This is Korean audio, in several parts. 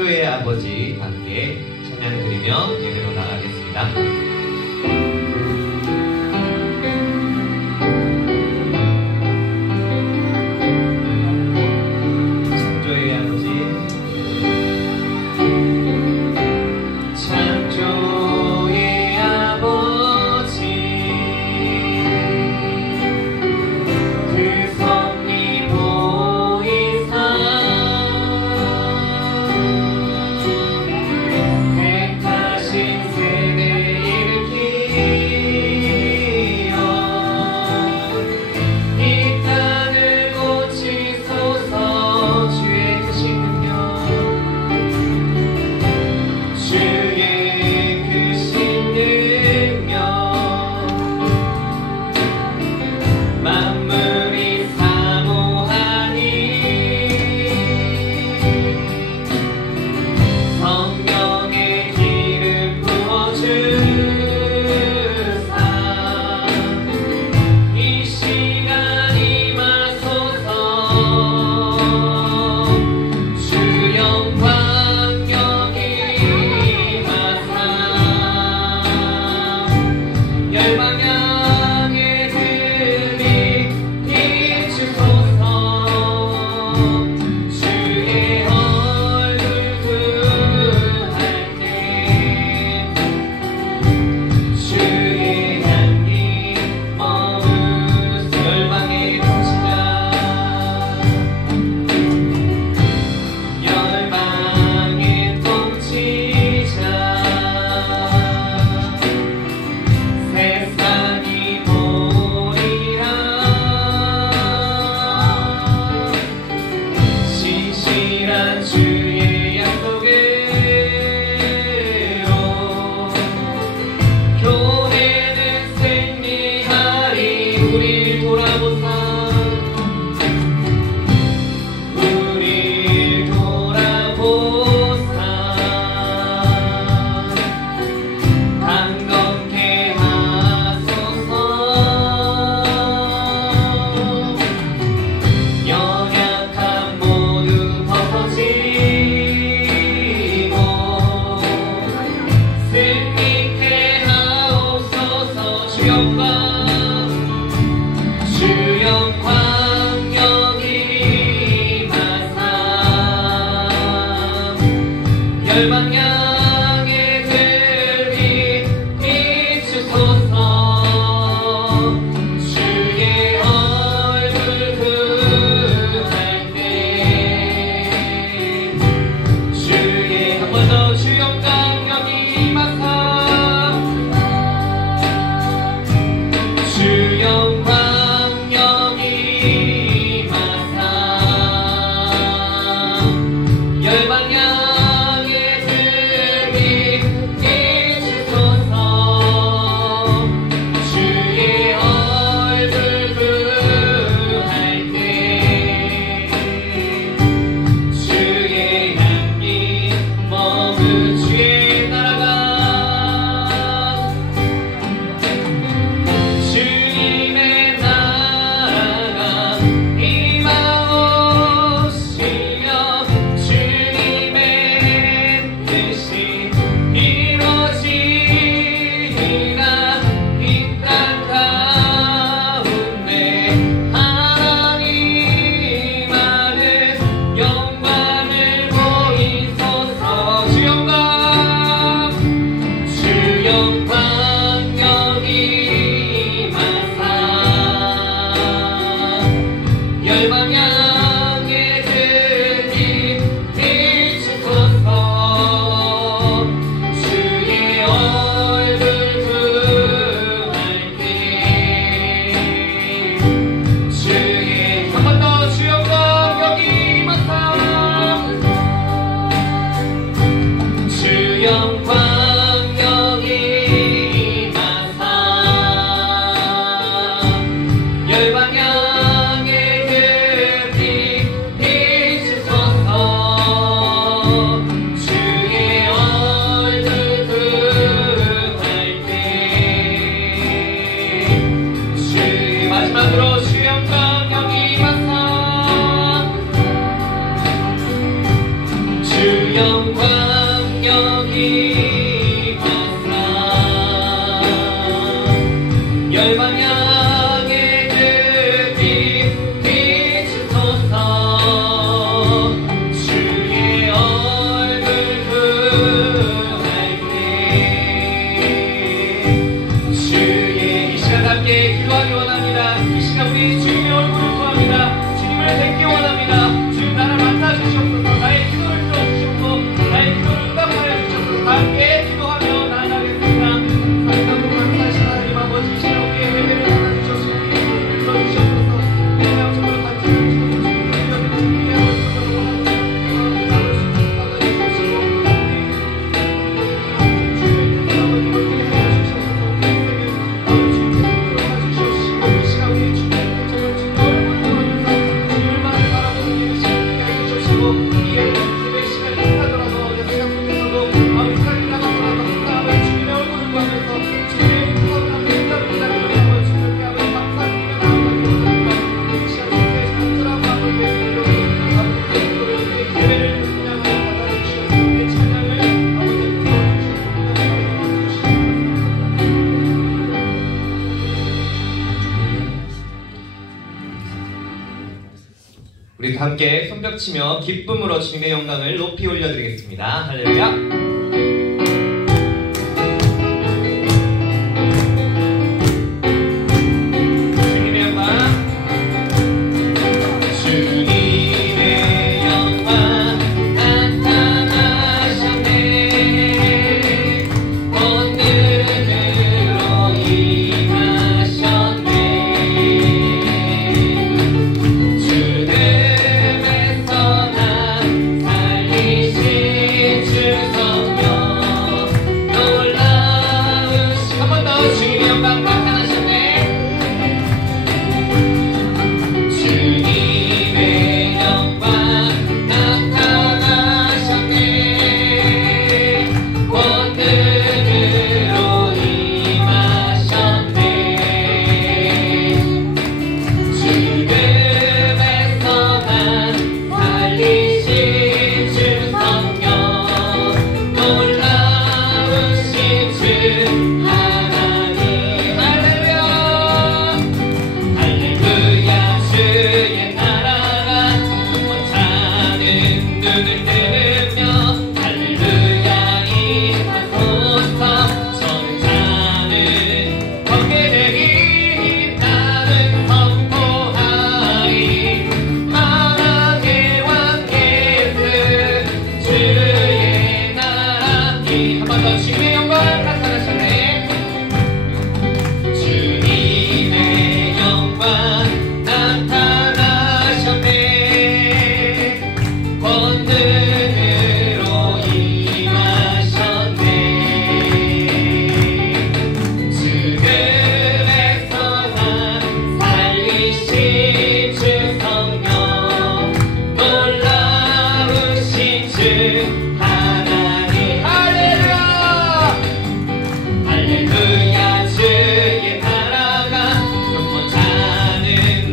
창조의 아버지 함께 찬양드리며 예배로 나가겠습니다. 주 영광 여기 가사 열방 향해 그 빛 비추소서 주의 얼굴 구할 때 주의 이 시간 함께 기도하기 원합니다. 이 시간 우리 주님의 얼굴을 구합니다. 주님을 뵙기 원합니다. 주님 나를 만나주시옵소서. 나의 기도를 들어주시옵고 나의 기도를 응답하여 주시옵소서. 함께 기도하며 나아가겠습니다. 사랑하고 감사하신 하나님 아버지, 이 시간 우리의 예배를 받아주시옵소서. 우리의 기도를 들어주시옵소서. 우리의 양심을 간절히 주시옵소서. 우리의 얼굴을 원합니다. 나를 받아주시옵소서. 우리 함께 손뼉치며 기쁨으로 주님의 영광을 높이 올려드리겠습니다. 할렐루야.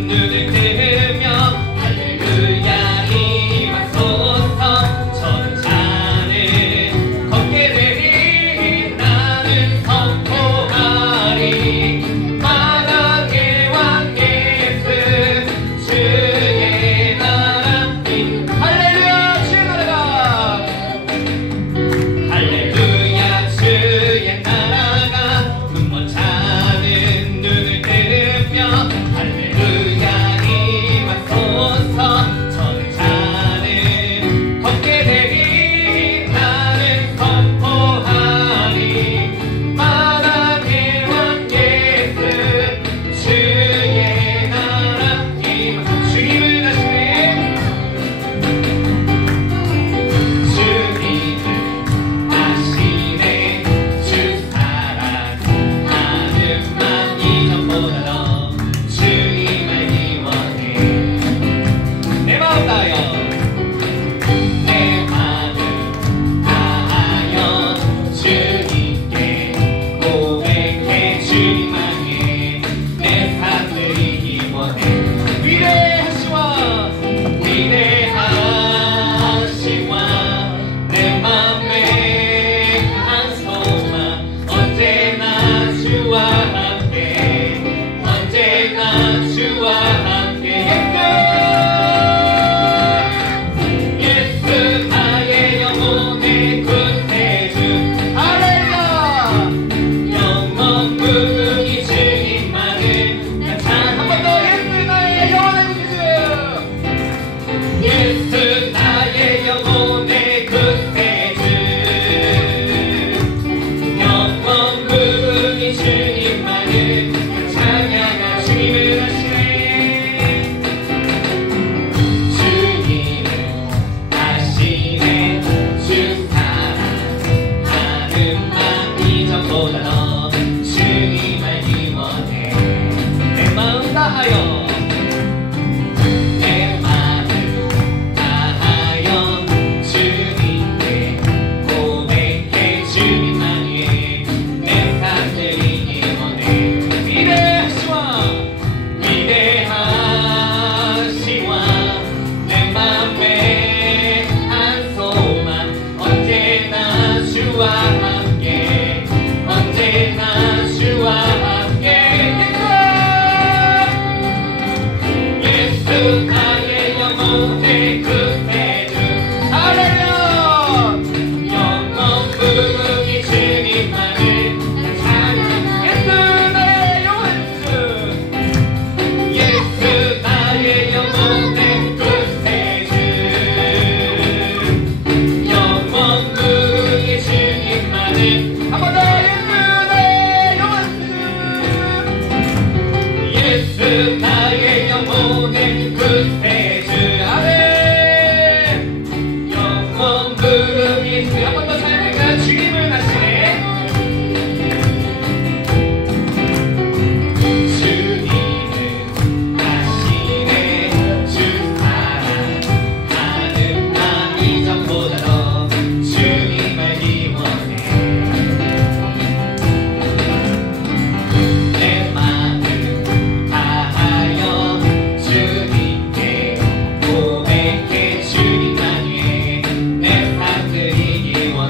눈을 뜨며 할렐루야 임하소서 예수 한 번 더 찬양할까요? 주님을 다시네. 주님을 다시네. 주 사랑하는 나 이전보다 더 주님을 기원해. 내 마음 다하여 주님께 고백해. 주님만 위해 내 삶 드리기 원해.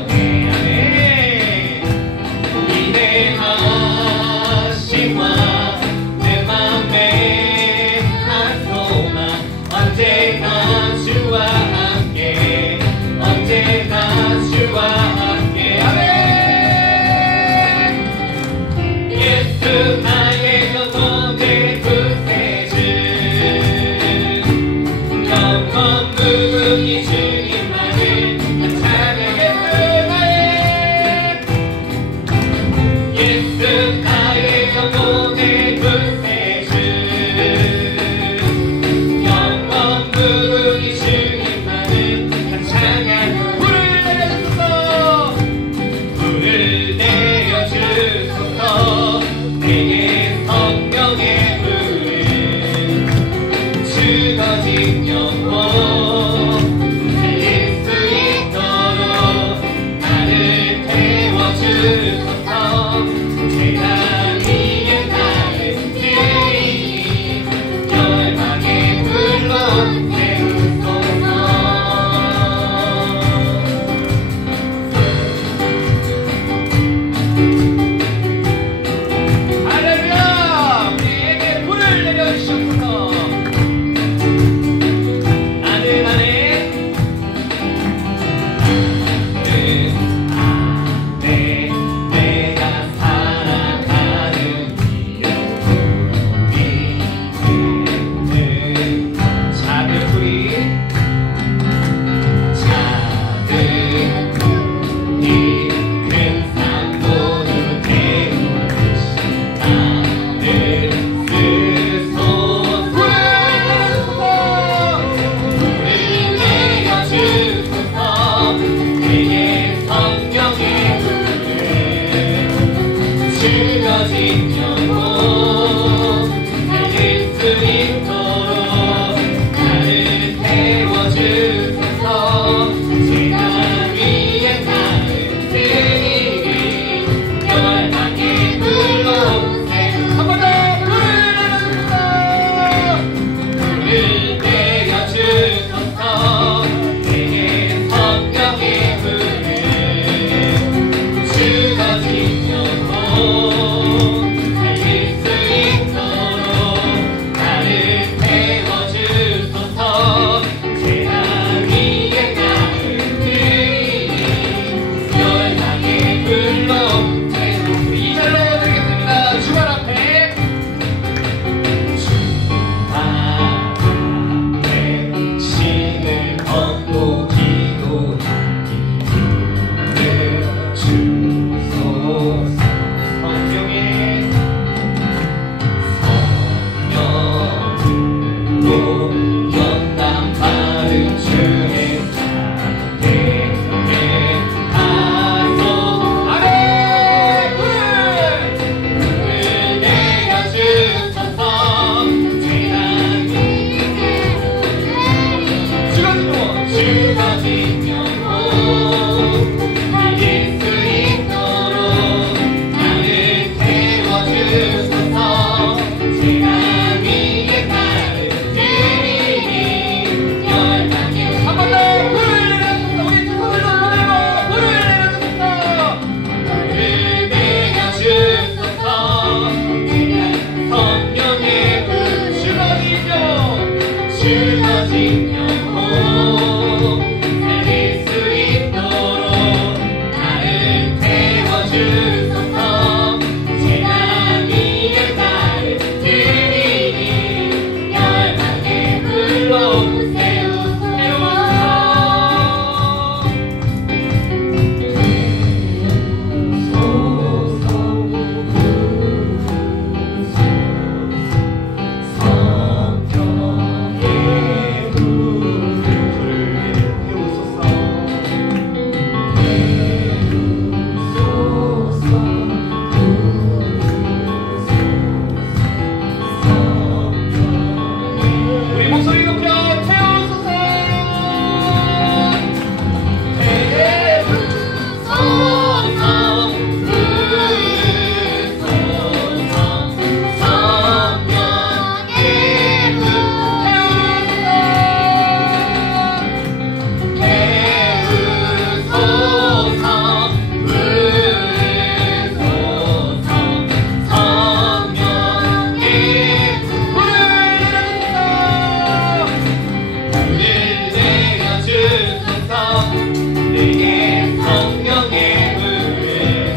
내게 성령의 물을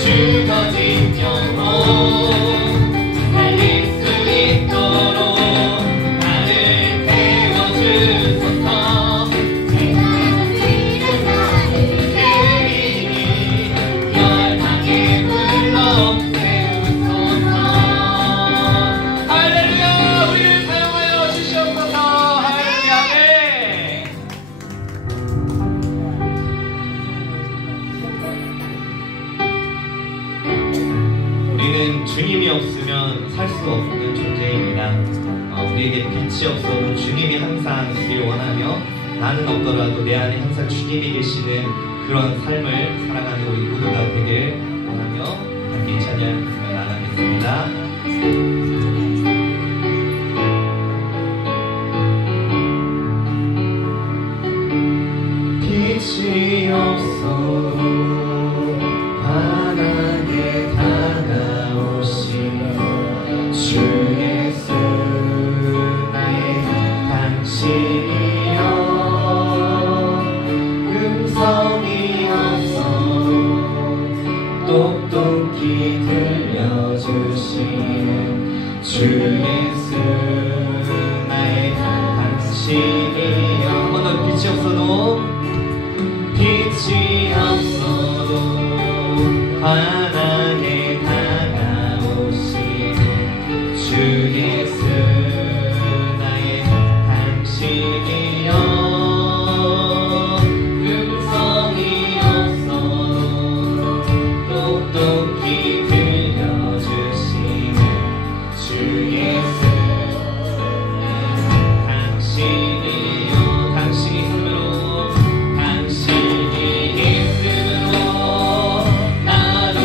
주거진 영혼 달릴 수 있도록 나를 태워주소서. 주님이 없으면 살 수 없는 존재입니다. 우리에게 빛이 없어도 주님이 항상 있기를 원하며, 나는 없더라도 내 안에 항상 주님이 계시는 그런 삶을 살아가는 우리 모두가 되길 원하며 함께 찬양하며 나가겠습니다. 빛이 없어도 환하게 주 예수 나의 당신이여, 음성이 없어도 똑똑히 들려주시는 주 예수 나의 당신이여. 한 번 더. 빛이 없어도 환하게 주 예수 나의 당신이여, 음성이 없어도 똑똑히 들려주시는 주 예수 당신이여. 당신이 있음으로 나도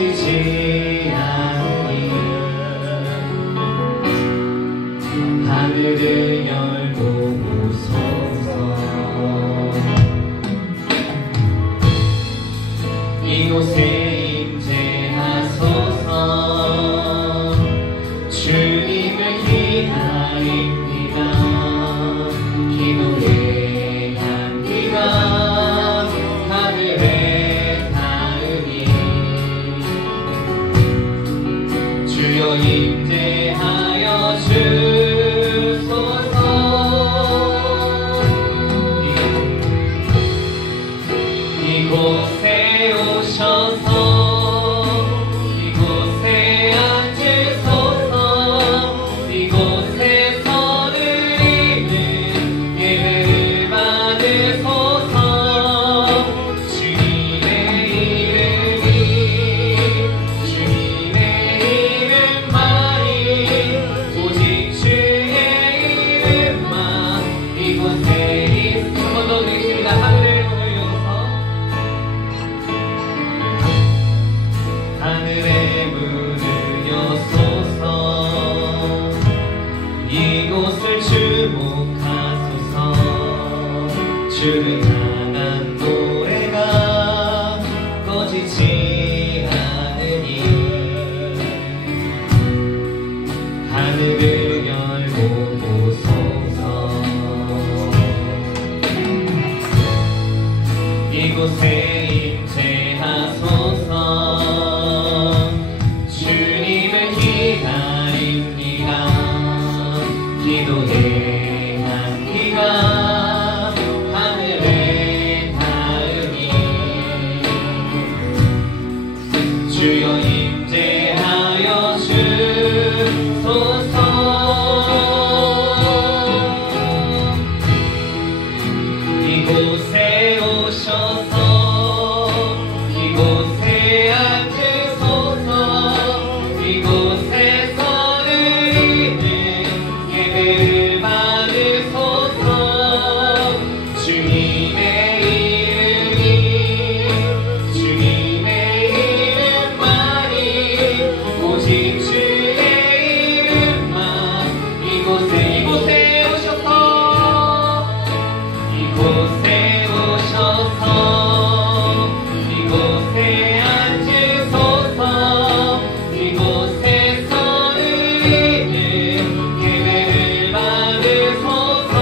꺼지지 않으니 하늘을 열고 오소서. 이곳에 임재하소서. 주님을 기다립니다. 기도의 향기가 하늘에 닿으니 주여 임재하여 주소서. 이곳에 오셔서 이곳에 앉으소서. 이곳에서 드리는 예배를 받으소서. 주님의 이름만이 오직 주의 이름만 이곳에 있어. 한 번 더 드리겠습니다. 하늘을 문을 열어서 하늘의 문을 여소서. 이곳을 주목하소서. 주를 향한 노래가 꺼지지 않으니 하늘을 열고 오소서. 이곳에 임재하소서. 주님을 기다립니다. 기도의 향기가 하늘에 닿으니 주여 임재하여 주소서. 이곳에 오셔서 이곳에 앉으소서. 이곳에서 드리는 예배를 받으소서. 주님의 이름만이 오직 주의 이름만 이곳에 오셔서 이곳에 오셔서 이곳에 앉으소서. 이곳에서 드리는 예배를 받으소서.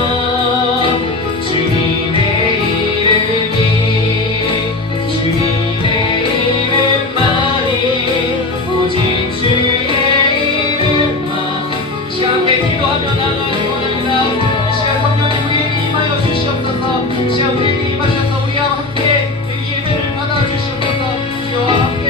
주님의 이름만이 오직 주의 이름만. 이 시간 함께 기도하며 나아가기 원합니다. 이 시간 성령님 우리에게 임하여 주시옵소서. 이 시간 우리에게 임하셔서 우리와 함께 이 예배를 받아 주시옵소서. 주와 함께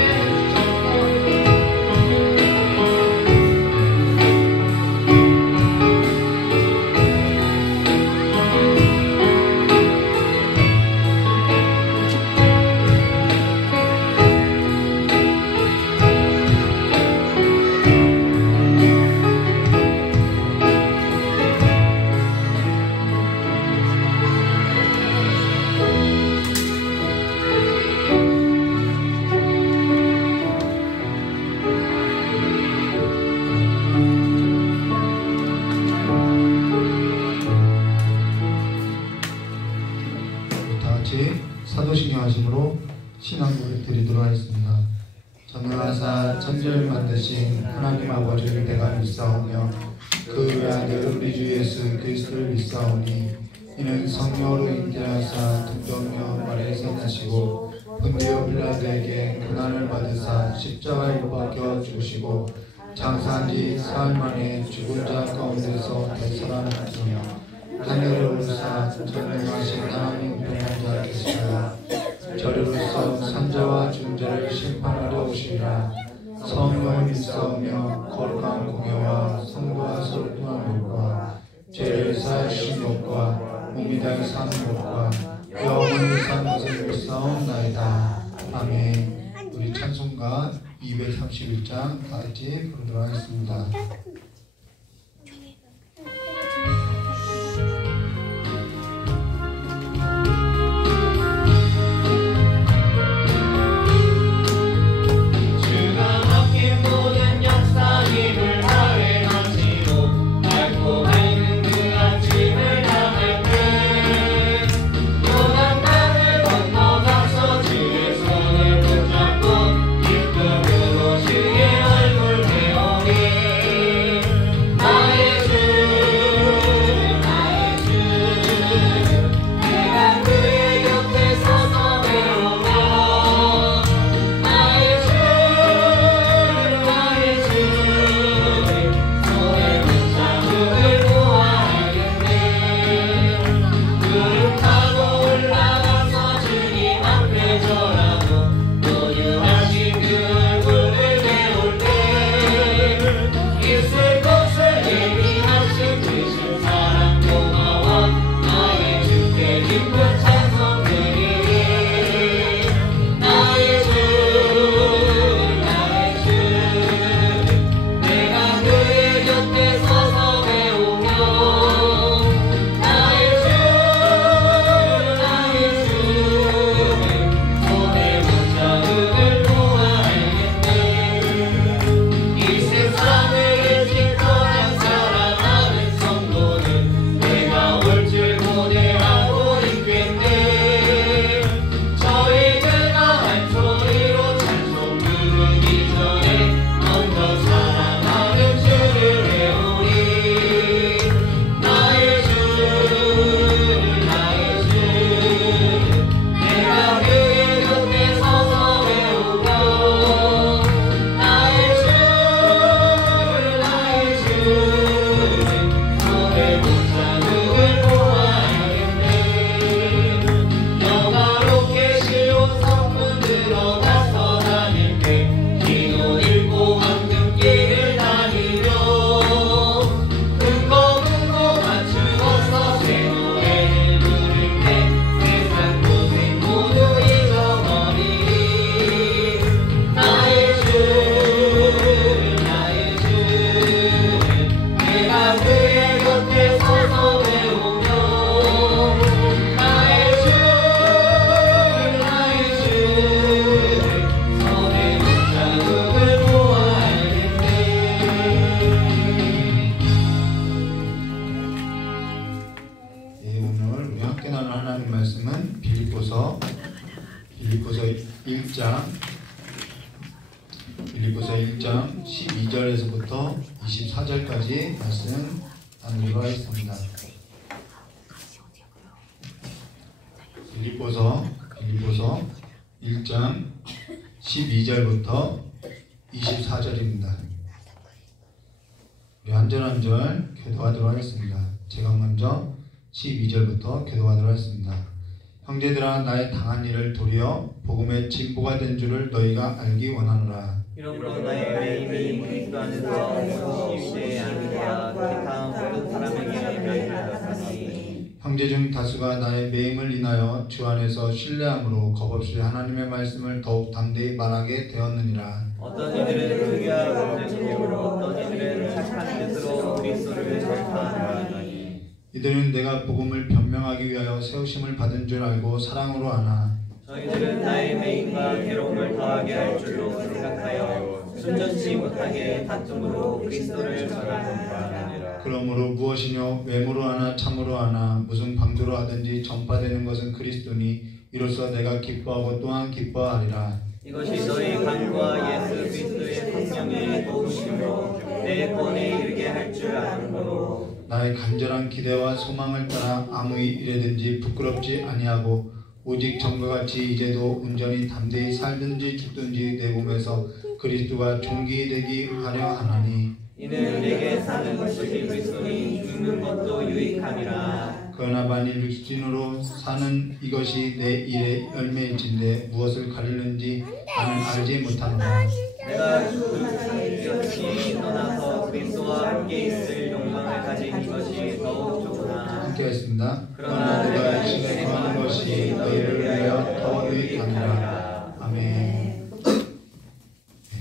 사도신경 하심으로 신앙 고백 드리도록 하겠습니다. 전능하사 천지를 만드신 하나님 아버지를 내가 믿사오며 그 외아들 우리 주 예수 그리스도를 믿사오니 이는 성령으로 인도하사 등병며 말에서 나시고 본디오 빌라도에게 고난을 받으사 십자가에 못 박혀 죽으시고 장사한 지 사흘 만에 죽은 자 가운데서 되살아나시며 하늘에 오르사 전능하신 하나님 평안자 계시라. 저리로서 산자와 중자를 심판하러 오시리라. 성령을 믿사오며 거룩한 공예와 성도와 소통한 것과 죄를 사하신 것과 몸이 다해 사는 것과 영원히 사는 것을 믿사옵나이다. 아멘. 우리 찬송가 231장 다 같이 부르도록 하겠습니다. 주 빌립보서 1장 12절에서부터 24절까지 말씀 나누도록 하겠습니다. 빌립보서 1장 12절부터 24절입니다. 우리 한 절 한 절 교도하도록 하겠습니다. 제가 먼저 12절부터 교도하도록 하겠습니다. 형제들아, 나의 당한 일을 도리어 복음의 진보가 된 줄을 너희가 알기 원하노라. 이러므로 나의 매임이 그리스도 안에서 시위대의 아니라 기타 모든 사람에게 매임하였으니 형제 중 다수가 나의 매임을 인하여 주 안에서 신뢰함으로 겁없이 하나님의 말씀을 더욱 담대히 말하게 되었느니라. 어떤 이들은 의아하고 진리로 어떤 이들은 착한 뜻으로 그리스도를 절파하노니 이들은 내가 복음을 변명하기 위하여 세우심을 받은 줄 알고 사랑으로 아나. 저희들은 나의 매임과 괴로움을 더하게 할 줄로 생각하여 순전치 못하게 다툼으로 그리스도를 전하노라. 그러므로 무엇이뇨 외모로 하나 참으로 하나 무슨 방도로 하든지 전파되는 것은 그리스도니 이로써 내가 기뻐하고 또한 기뻐하리라. 이것이 너희 간과 예수 그리스도의 성령의 도우심으로 내 권에 이르게 할 줄 아므로 나의 간절한 기대와 소망을 따라 아무 일에든지 부끄럽지 아니하고 오직 전과 같이 이제도 온전히 담대히 살든지 죽든지 내 몸에서 그리스도가 존귀되기 하려 하나니 이는 내게 사는 것이 그리스도니 죽는 것도 유익함이라. 그러나 만일 육신으로 사는 이것이 내 일의 열매일진데 무엇을 가리는지 나는 알지 못하노라. 내가 그 사실이 떠나서 그리스도와 함께 있을 욕망을 가진 이것이 더욱 좋구나. 함께 하겠습니다. 그러나 내가 육신에 거하는 것이 너희를 위하여 더 유익하니라. 아멘.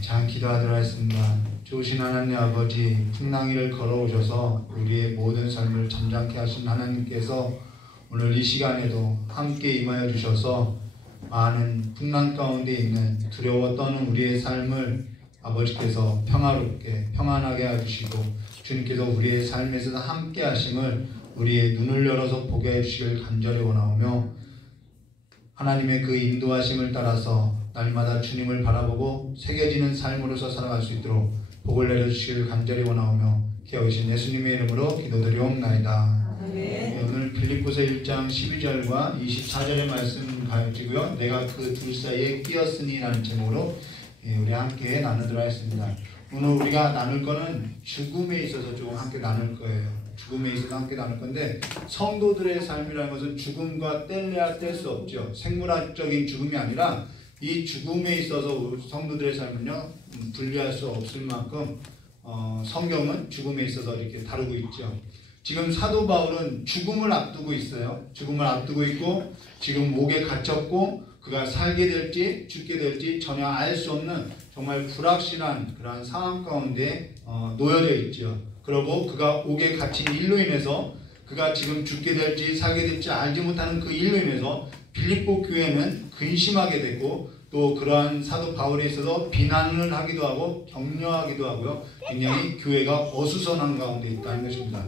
장 기도하도록 하겠습니다. 좋으신 하나님 아버지, 풍랑이를 걸어오셔서 우리의 모든 삶을 잠잠케 하신 하나님께서 오늘 이 시간에도 함께 임하여 주셔서 많은 풍랑 가운데 있는 두려워 떠는 우리의 삶을 아버지께서 평화롭게 평안하게 해주시고 주님께서 우리의 삶에서 함께 하심을 우리의 눈을 열어서 보게 해주시길 간절히 원하오며 하나님의 그 인도하심을 따라서 날마다 주님을 바라보고 새겨지는 삶으로서 살아갈 수 있도록 복을 내려주시길 간절히 원하오며 기억하신 예수님의 이름으로 기도드리옵나이다. 네, 오늘 빌립보서 1장 12절과 24절의 말씀 가지고요. 내가 그 둘 사이에 끼었으니 라는 제목으로 우리 함께 나누도록 하겠습니다. 오늘 우리가 나눌 거는 죽음에 있어서 좀 함께 나눌 거예요. 죽음에 있어서 함께 나눌 건데 성도들의 삶이라는 것은 죽음과 뗄래야 뗄 수 없죠. 생물학적인 죽음이 아니라 이 죽음에 있어서 성도들의 삶은요 분리할 수 없을 만큼 성경은 죽음에 있어서 이렇게 다루고 있죠. 지금 사도 바울은 죽음을 앞두고 있어요. 죽음을 앞두고 있고 지금 목에 갇혔고 그가 살게 될지 죽게 될지 전혀 알 수 없는 정말 불확실한 그러한 상황 가운데 놓여져 있죠. 그리고 그가 옥에 갇힌 일로 인해서 그가 지금 죽게 될지 살게 될지 알지 못하는 그 일로 인해서 빌립보 교회는 근심하게 되고 또 그러한 사도 바울에 있어서 비난을 하기도 하고 격려하기도 하고요. 굉장히 교회가 어수선한 가운데 있다는 것입니다.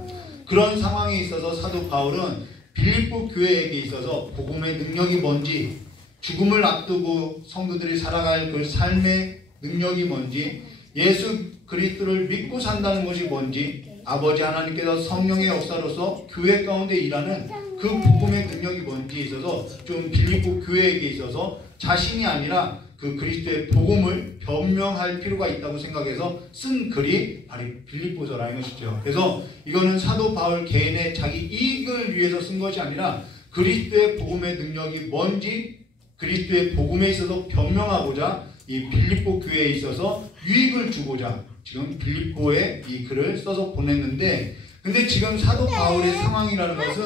그런 상황에 있어서 사도 바울은 빌립보 교회에게 있어서 복음의 능력이 뭔지 죽음을 앞두고 성도들이 살아갈 그 삶의 능력이 뭔지 예수 그리스도를 믿고 산다는 것이 뭔지 아버지 하나님께서 성령의 역사로서 교회 가운데 일하는 그 복음의 능력이 뭔지 있어서 좀 빌립보 교회에게 있어서 자신이 아니라 그 그리스도의 복음을 변명할 필요가 있다고 생각해서 쓴 글이 바로 빌립보서라는 것이죠. 그래서 이거는 사도 바울 개인의 자기 이익을 위해서 쓴 것이 아니라 그리스도의 복음의 능력이 뭔지 그리스도의 복음에 있어서 변명하고자 이 빌립보 교회에 있어서 유익을 주고자 지금 빌립보에 이 글을 써서 보냈는데 근데 지금 사도 바울의 상황이라는 것은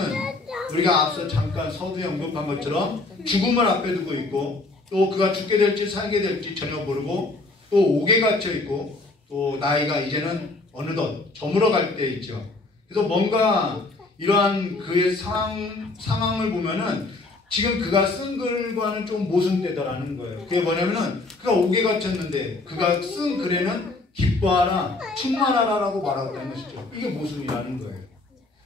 우리가 앞서 잠깐 서두에 언급한 것처럼 죽음을 앞에 두고 있고 또 그가 죽게 될지 살게 될지 전혀 모르고 또 옥에 갇혀 있고 또 나이가 이제는 어느덧 저물어 갈 때 있죠. 그래서 뭔가 이러한 그의 상황을 보면은 지금 그가 쓴 글과는 좀 모순되더라는 거예요. 그게 뭐냐면은 그가 옥에 갇혔는데 그가 쓴 글에는 기뻐하라, 충만하라 라고 말하고 있는 것이죠. 이게 모순이라는 거예요.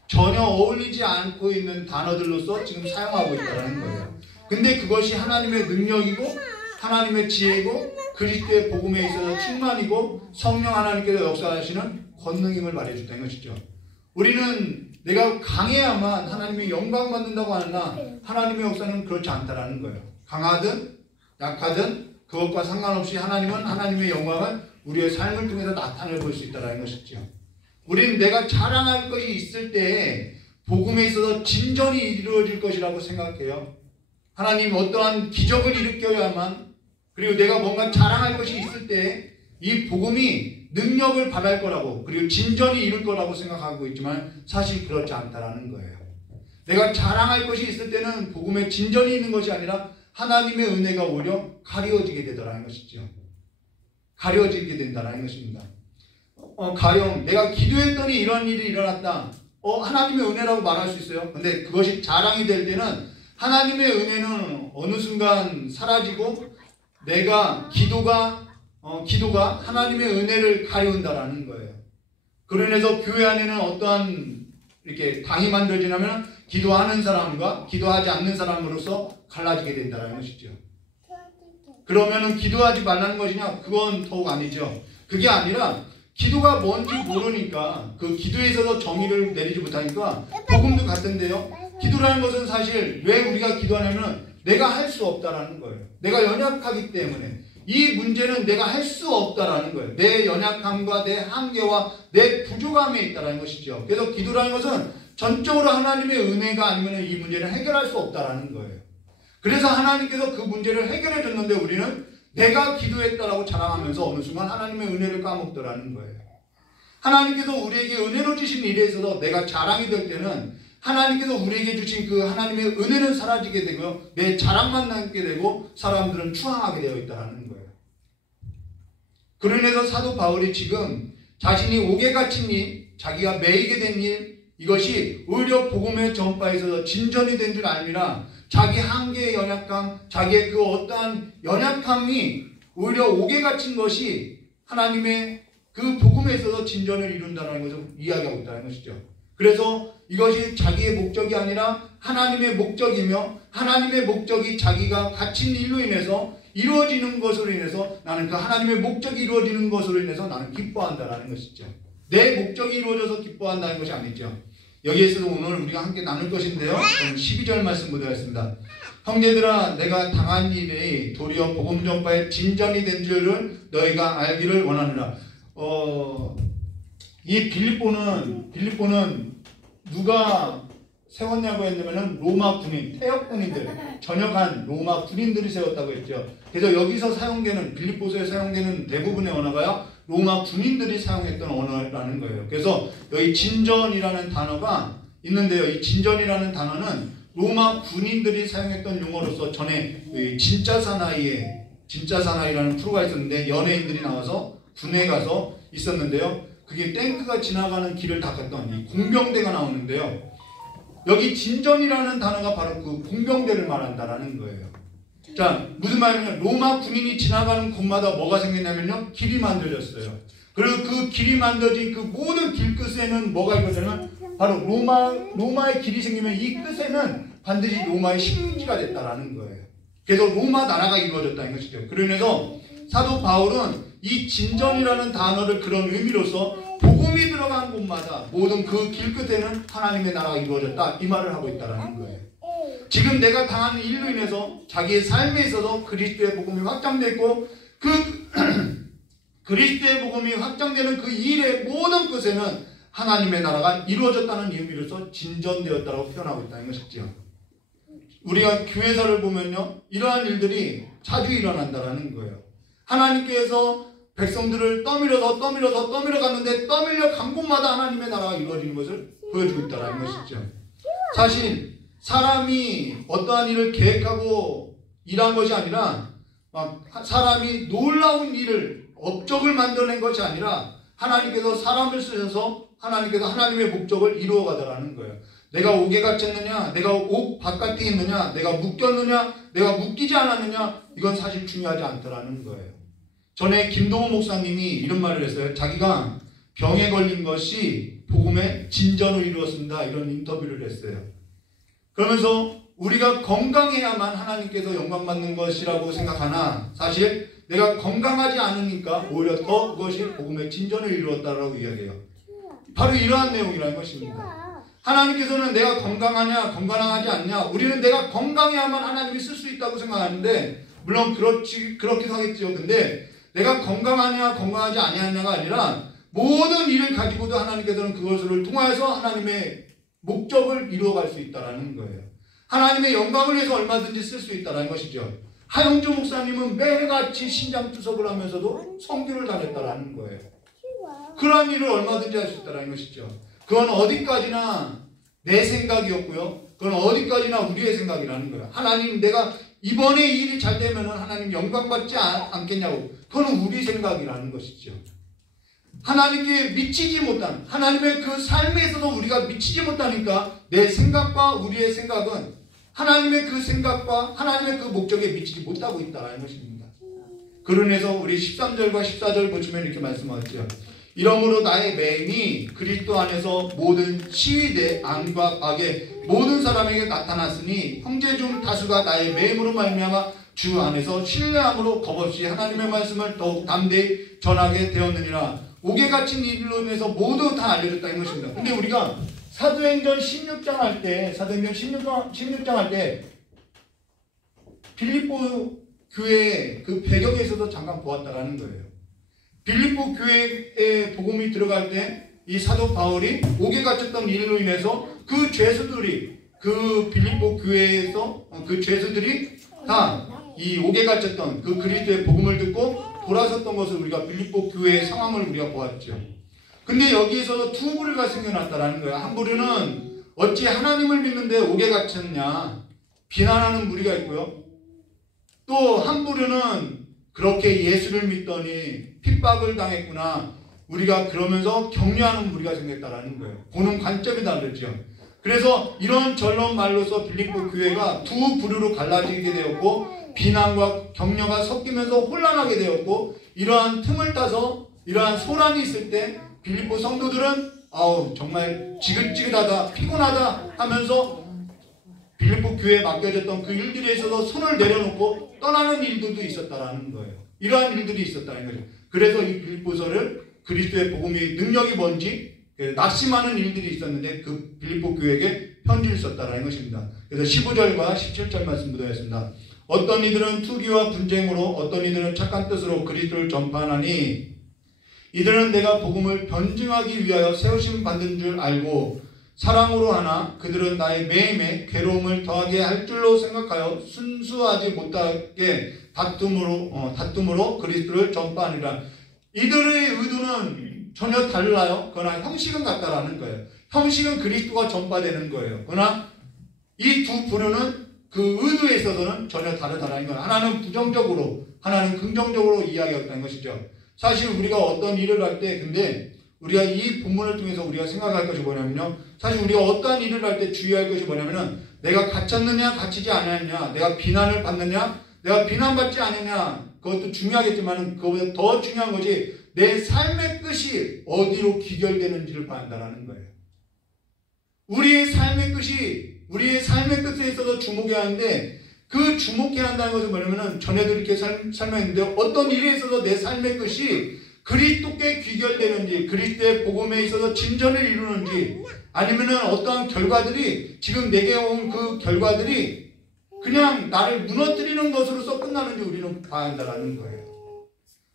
전혀 어울리지 않고 있는 단어들로서 지금 사용하고 있다는 거예요. 근데 그것이 하나님의 능력이고 하나님의 지혜이고 그리스도의 복음에 있어서 충만이고 성령 하나님께서 역사하시는 권능임을 말해줬다는 것이죠. 우리는 내가 강해야만 하나님의 영광 받는다고 하나 하나님의 역사는 그렇지 않다라는 거예요. 강하든 약하든 그것과 상관없이 하나님은 하나님의 영광을 우리의 삶을 통해서 나타내 볼 수 있다는 것이죠. 우리는 내가 자랑할 것이 있을 때에 복음에 있어서 진전이 이루어질 것이라고 생각해요. 하나님 어떠한 기적을 일으켜야만, 그리고 내가 뭔가 자랑할 것이 있을 때 이 복음이 능력을 발할 거라고, 그리고 진전이 이룰 거라고 생각하고 있지만 사실 그렇지 않다라는 거예요. 내가 자랑할 것이 있을 때는 복음에 진전이 있는 것이 아니라 하나님의 은혜가 오히려 가려지게 되더라는 것이죠. 가려지게 된다는 것입니다. 가령 내가 기도했더니 이런 일이 일어났다. 하나님의 은혜라고 말할 수 있어요. 근데 그것이 자랑이 될 때는 하나님의 은혜는 어느 순간 사라지고 내가 기도가 하나님의 은혜를 가려운다라는 거예요. 그로 인해서 교회 안에는 어떠한 이렇게 당이 만들어지냐면 기도하는 사람과 기도하지 않는 사람으로서 갈라지게 된다는 것이죠. 그러면은 기도하지 말라는 것이냐? 그건 더욱 아니죠. 그게 아니라 기도가 뭔지 모르니까 그 기도에 있어서 정의를 내리지 못하니까 복음도 같은데요. 기도라는 것은 사실 왜 우리가 기도하냐면 내가 할 수 없다라는 거예요. 내가 연약하기 때문에 이 문제는 내가 할 수 없다라는 거예요. 내 연약함과 내 한계와 내 부족함에 있다라는 것이죠. 그래서 기도라는 것은 전적으로 하나님의 은혜가 아니면 이 문제를 해결할 수 없다라는 거예요. 그래서 하나님께서 그 문제를 해결해 줬는데 우리는 내가 기도했다라고 자랑하면서 어느 순간 하나님의 은혜를 까먹더라는 거예요. 하나님께서 우리에게 은혜로 주신 일에 있어서 내가 자랑이 될 때는 하나님께서 우리에게 주신 그 하나님의 은혜는 사라지게 되고요. 내 자랑만 남게 되고 사람들은 추앙하게 되어 있다는 거예요. 그로 인해서 사도 바울이 지금 자신이 옥에 갇힌 일, 자기가 매이게 된 일, 이것이 오히려 복음의 전파에 있어서 진전이 된 줄 알미라 자기 한계의 연약함, 자기의 그 어떠한 연약함이 오히려 옥에 갇힌 것이 하나님의 그 복음에 있어서 진전을 이룬다는 것을 이야기하고 있다는 것이죠. 그래서 이것이 자기의 목적이 아니라 하나님의 목적이며 하나님의 목적이 자기가 갇힌 일로 인해서 이루어지는 것으로 인해서 나는 그 하나님의 목적이 이루어지는 것으로 인해서 나는 기뻐한다는 것이죠. 내 목적이 이루어져서 기뻐한다는 것이 아니죠. 여기에서도 오늘 우리가 함께 나눌 것인데요. 12절 말씀 보도록 하겠습니다. 형제들아 내가 당한 일이 도리어 복음 전파의 진전이 된 줄을 너희가 알기를 원하노라. 이 빌립보는 누가 세웠냐고 했냐면은 로마 군인, 태역 군인들, 전역한 로마 군인들이 세웠다고 했죠. 그래서 여기서 사용되는 빌립보서에 사용되는 대부분의 언어가요 로마 군인들이 사용했던 언어라는 거예요. 그래서 여기 진전이라는 단어가 있는데요. 이 진전이라는 단어는 로마 군인들이 사용했던 용어로서 전에 진짜 사나이라는 프로가 있었는데 연예인들이 나와서 군에 가서 있었는데요. 그게 탱크가 지나가는 길을 닦았던 이 공병대가 나오는데요. 여기 진전이라는 단어가 바로 그 공병대를 말한다라는 거예요. 자, 무슨 말이냐면 로마 군인이 지나가는 곳마다 뭐가 생겼냐면요. 길이 만들어졌어요. 그리고 그 길이 만들어진 그 모든 길 끝에는 뭐가 있거든요. 바로 로마의 길이 생기면 이 끝에는 반드시 로마의 식민지가 됐다라는 거예요. 그래서 로마 나라가 이루어졌다는 것이죠. 그러면서 사도 바울은 이 진전이라는 단어를 그런 의미로서 복음이 들어간 곳마다 모든 그 길 끝에는 하나님의 나라가 이루어졌다 이 말을 하고 있다는 거예요. 지금 내가 당하는 일로 인해서 자기의 삶에 있어서 그리스도의 복음이 확장됐고 그 그리스도의 복음이 확장되는 그 일의 모든 끝에는 하나님의 나라가 이루어졌다는 의미로서 진전되었다고 표현하고 있다는 것이죠. 우리가 교회사를 보면요 이러한 일들이 자주 일어난다는 거예요. 하나님께서 백성들을 떠밀어 갔는데 떠밀려 간 곳마다 하나님의 나라가 이루어지는 것을 보여주고 있다는 것이죠. 사실 사람이 어떠한 일을 계획하고 일한 것이 아니라 사람이 놀라운 일을 업적을 만들어낸 것이 아니라 하나님께서 사람을 쓰셔서 하나님께서 하나님의 목적을 이루어 가더라는 거예요. 내가 옥에 갇혔느냐, 내가 옥 바깥에 있느냐, 내가 묶였느냐, 내가 묶이지 않았느냐, 이건 사실 중요하지 않더라는 거예요. 전에 김동호 목사님이 이런 말을 했어요. 자기가 병에 걸린 것이 복음의 진전을 이루었습니다. 이런 인터뷰를 했어요. 그러면서 우리가 건강해야만 하나님께서 영광 받는 것이라고 생각하나 사실 내가 건강하지 않으니까 오히려 더 그것이 복음의 진전을 이루었다라고 이야기해요. 바로 이러한 내용이라는 것입니다. 하나님께서는 내가 건강하냐 건강하지 않냐, 우리는 내가 건강해야만 하나님이 쓸 수 있다고 생각하는데, 물론 그렇기도 하겠죠. 근데 내가 건강하냐 건강하지 아니하냐가 아니라 모든 일을 가지고도 하나님께서는 그것을 통하여서 하나님의 목적을 이루어갈 수 있다는 거예요. 하나님의 영광을 위해서 얼마든지 쓸 수 있다는 것이죠. 하영주 목사님은 매일같이 신장투석을 하면서도 선교를 다녔다는 거예요. 그러한 일을 얼마든지 할 수 있다는 것이죠. 그건 어디까지나 내 생각이었고요. 그건 어디까지나 우리의 생각이라는 거예요. 하나님, 내가 이번에 일이 잘 되면 하나님 영광 받지 않겠냐고. 그건 우리 생각이라는 것이죠. 하나님께 미치지 못한, 하나님의 그 삶에 있어서 우리가 미치지 못하니까 내 생각과 우리의 생각은 하나님의 그 생각과 하나님의 그 목적에 미치지 못하고 있다는 것입니다. 그러면서 우리 13절과 14절 보시면 이렇게 말씀하죠. 이러므로 나의 매임이 그리스도 안에서 모든 시위대 안과 악의 모든 사람에게 나타났으니 형제 중 다수가 나의 매임으로 말미암아 주 안에서 신뢰함으로 겁없이 하나님의 말씀을 더욱 담대히 전하게 되었느니라. 옥에 갇힌 일로 인해서 모두 다 알려졌다는 것입니다. 근데 우리가 사도행전 16장 할 때, 사도행전 16장 할 때 빌립보 교회 그 배경에 있어서 잠깐 보았다라는 거예요. 빌립보 교회에 복음이 들어갈 때 이 사도 바울이 옥에 갇혔던 일로 인해서 그 죄수들이, 그 빌립보 교회에서 그 죄수들이 다 이 옥에 갇혔던 그 그리스도의 복음을 듣고 돌아섰던 것을 우리가 빌립보 교회의 상황을 우리가 보았죠. 근데 여기에서 두 부류가 생겨났다라는 거예요. 한 부류는 어찌 하나님을 믿는데 옥에 갇혔냐 비난하는 무리가 있고요. 또 한 부류는 그렇게 예수를 믿더니 핍박을 당했구나, 우리가 그러면서 격려하는 무리가 생겼다라는 거예요. 보는 관점이 다르죠. 그래서 이런 전론 말로서 빌립보 교회가 두 부류로 갈라지게 되었고, 비난과 격려가 섞이면서 혼란하게 되었고, 이러한 틈을 따서 이러한 소란이 있을 때 빌립보 성도들은 아우 정말 지긋지긋하다, 피곤하다 하면서 빌립보 교회에 맡겨졌던 그 일들에 있어서 손을 내려놓고 떠나는 일들도 있었다라는 거예요. 이러한 일들이 있었다는 거죠. 그래서 이 빌립보서를 그리스도의 복음의 능력이 뭔지 낙심하는 일들이 있었는데 그 빌립보 교회에게 편지를 썼다라는 것입니다. 그래서 15절과 17절 말씀 묻어있습니다. 어떤 이들은 투기와 분쟁으로, 어떤 이들은 착한 뜻으로 그리스도를 전파하나니 이들은 내가 복음을 변증하기 위하여 세우심 받는 줄 알고 사랑으로 하나 그들은 나의 매임에 괴로움을 더하게 할 줄로 생각하여 순수하지 못하게 다툼으로 그리스도를 전파하니라. 이들의 의도는 전혀 달라요. 그러나 형식은 같다라는 거예요. 형식은 그리스도가 전파되는 거예요. 그러나 이 두 부류는 그 의도에 있어서는 전혀 다르다는 거예요. 하나는 부정적으로, 하나는 긍정적으로 이야기했다는 것이죠. 사실 우리가 어떤 일을 할 때, 근데 우리가 이 본문을 통해서 우리가 생각할 것이 뭐냐면요, 사실 우리가 어떠한 일을 할 때 주의할 것이 뭐냐면은 내가 갇혔느냐 갇히지 않았느냐, 내가 비난을 받느냐 내가 비난받지 않느냐, 그것도 중요하겠지만 그것보다 더 중요한 것이 내 삶의 끝이 어디로 귀결되는지를 봐한다는 거예요. 우리의 삶의 끝에 있어서 주목해야 하는데, 그 주목해야 한다는 것은 뭐냐면은 전에도 이렇게 설명했는데, 어떤 일에 있어서 내 삶의 끝이 그리스도께 귀결되는지, 그리스도의 복음에 있어서 진전을 이루는지, 아니면은 어떠한 결과들이, 지금 내게 온 그 결과들이 그냥 나를 무너뜨리는 것으로서 끝나는지 우리는 봐야 한다는 거예요.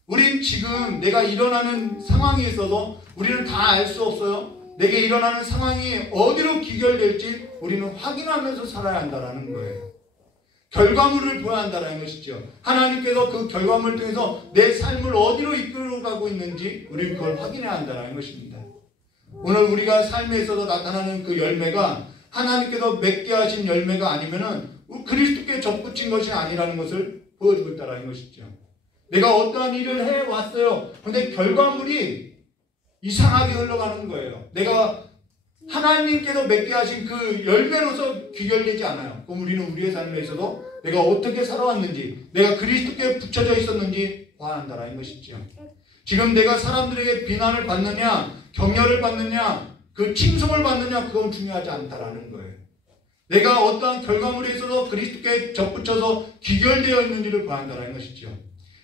우린 지금 내가 일어나는 상황에 있어서 우리는 다 알 수 없어요. 내게 일어나는 상황이 어디로 귀결될지 우리는 확인하면서 살아야 한다는 거예요. 결과물을 보아야 한다는 것이죠. 하나님께서 그 결과물을 통해서 내 삶을 어디로 이끌어가고 있는지 우리는 그걸 확인해야 한다는 것입니다. 오늘 우리가 삶에 있어서 나타나는 그 열매가 하나님께서 맺게 하신 열매가 아니면은 그리스도께 접붙인 것이 아니라는 것을 보여주고 있다는 것이죠. 내가 어떠한 일을 해왔어요. 근데 결과물이 이상하게 흘러가는 거예요. 내가 하나님께서 맺게 하신 그 열매로서 귀결되지 않아요. 그럼 우리는 우리의 삶에 있어서 내가 어떻게 살아왔는지, 내가 그리스도께 붙여져 있었는지 봐야 한다는 것이죠. 지금 내가 사람들에게 비난을 받느냐, 격려를 받느냐, 그 칭송을 받느냐, 그건 중요하지 않다라는 거예요. 내가 어떠한 결과물에 있어서 그리스도께 접붙여서 귀결되어 있는지를 보한다는 것이죠.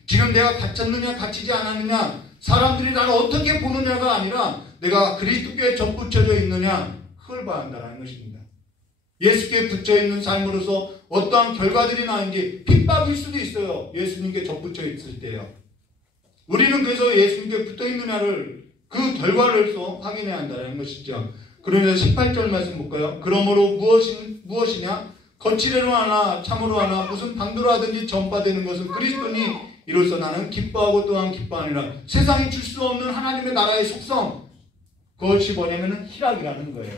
지금 내가 갇혔느냐 갇히지 않았느냐, 사람들이 나를 어떻게 보느냐가 아니라 내가 그리스도께 접붙여져 있느냐, 그걸 봐한다는 것입니다. 예수께 붙여있는 삶으로서 어떠한 결과들이 나는지, 핍박일 수도 있어요. 예수님께 접붙여 있을 때요. 우리는 그래서 예수님께 붙어있느냐를 그 결과로서 확인해야 한다는 것이죠. 그러면서 18절 말씀 볼까요? 그러므로 무엇이냐? 거칠애로 하나 참으로 하나 무슨 방도로 하든지 전파되는 것은 그리스도니 이로써 나는 기뻐하고 또한 기뻐하니라. 세상이 줄 수 없는 하나님의 나라의 속성, 그것이 뭐냐면 희락이라는 거예요.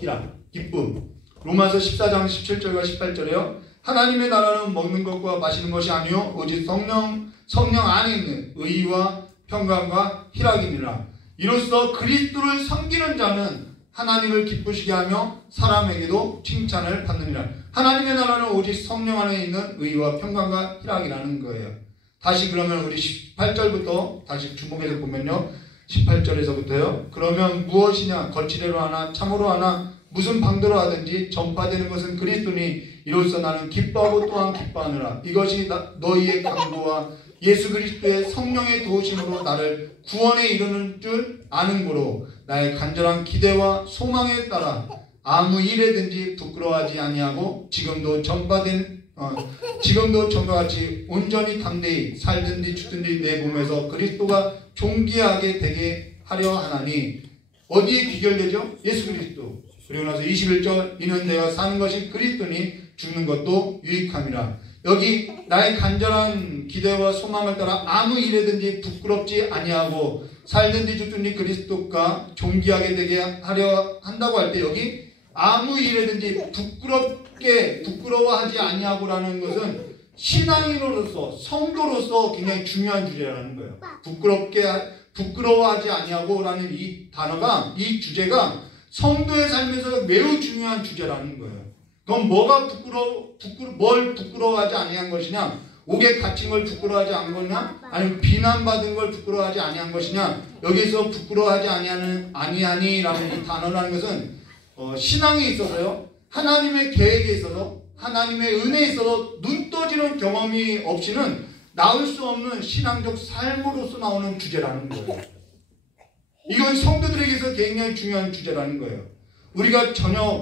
희락, 기쁨. 로마서 14장 17절과 18절에요. 하나님의 나라는 먹는 것과 마시는 것이 아니요 오직 성령 안에 있는 의와 평강과 희락이니라. 이로써 그리스도를 섬기는 자는 하나님을 기쁘시게 하며 사람에게도 칭찬을 받느니라. 하나님의 나라는 오직 성령 안에 있는 의와 평강과 희락이라는 거예요. 다시 그러면 우리 18절부터 다시 주목해서 보면요. 18절에서부터요. 그러면 무엇이냐? 거칠애로 하나 참으로 하나 무슨 방도로 하든지 전파되는 것은 그리스도니 이로써 나는 기뻐하고 또한 기뻐하느라. 이것이 너희의 강도와 예수 그리스도의 성령의 도우심으로 나를 구원에 이르는 줄 아는 고로 나의 간절한 기대와 소망에 따라 아무 일에든지 부끄러워하지 아니하고 지금도 전과 같이 온전히 담대히 살든지 죽든지 내 몸에서 그리스도가 존귀하게 되게 하려 하나니. 어디에 귀결되죠? 예수 그리스도. 그리고 나서 21절 이는 내가 사는 것이 그리스도니 죽는 것도 유익함이라. 여기 나의 간절한 기대와 소망을 따라 아무 일에든지 부끄럽지 아니하고 살든지 죽든지 그리스도가 존귀하게 되게 하려 한다고 할 때 여기 아무 일에든지 부끄러워하지 아니하고라는 것은 신앙인으로서 성도로서 굉장히 중요한 주제라는 거예요. 부끄러워하지 아니하고라는 이 단어가, 이 주제가 성도의 삶에서 매우 중요한 주제라는 거예요. 그럼 뭐가 뭘 부끄러워하지 아니한 것이냐? 옥에 갇힌 걸 부끄러워하지 않은 거냐? 아니면 비난받은 걸 부끄러워하지 아니한 것이냐? 여기서 부끄러워하지 아니하니라는 이 단어라는 것은 신앙에 있어서요, 하나님의 계획에 있어서, 하나님의 은혜에 있어서 눈 떠지는 경험이 없이는 나올 수 없는 신앙적 삶으로서 나오는 주제라는 거예요. 이건 성도들에게서 굉장히 중요한 주제라는 거예요. 우리가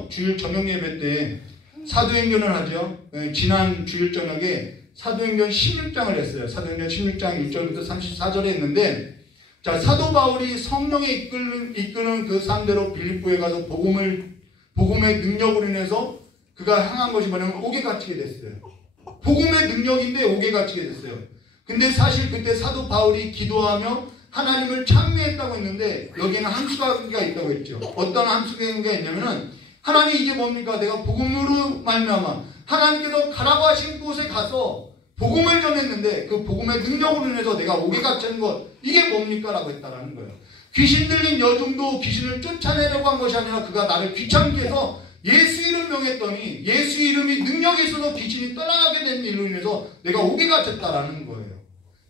주일 저녁 예배 때 사도행전을 하죠. 지난 주일 저녁에 사도행전 16장을 했어요. 사도행전 16장 1절부터 34절에 했는데, 자, 사도 바울이 성령에 이끄는 그 상대로 빌립보에 가서 복음의 능력으로 인해서 그가 향한 것이 뭐냐면 옥에 갇히게 됐어요. 복음의 능력인데 옥에 갇히게 됐어요. 근데 사실 그때 사도 바울이 기도하며 하나님을 찬미했다고 했는데 여기에는 함수가 있다고 했죠. 어떤 함수가 있냐면은 하나님 이게 뭡니까? 내가 복음으로 말미암아 하나님께서 가라고 하신 곳에 가서 복음을 전했는데 그 복음의 능력으로 인해서 내가 옥에 갇힌 것, 이게 뭡니까? 라고 했다라는 거예요. 귀신 들린 여종도 귀신을 쫓아내려고 한 것이 아니라 그가 나를 귀찮게 해서 예수 이름 명했더니 예수 이름이 능력이 있어서 귀신이 떠나가게 된 일로 인해서 내가 옥에 갇혔다라는 거예요.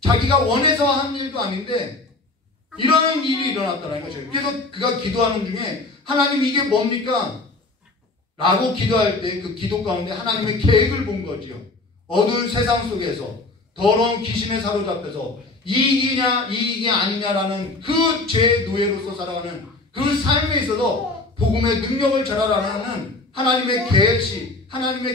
자기가 원해서 한 일도 아닌데 이런 일이 일어났다는 것이에요. 그래서 그가 기도하는 중에 하나님 이게 뭡니까? 라고 기도할 때 그 기도 가운데 하나님의 계획을 본 거죠. 어두운 세상 속에서 더러운 귀신에 사로잡혀서 이익이냐 이익이 아니냐라는 그 죄의 노예로서 살아가는 그 삶에 있어서 복음의 능력을 전하라는 하나님의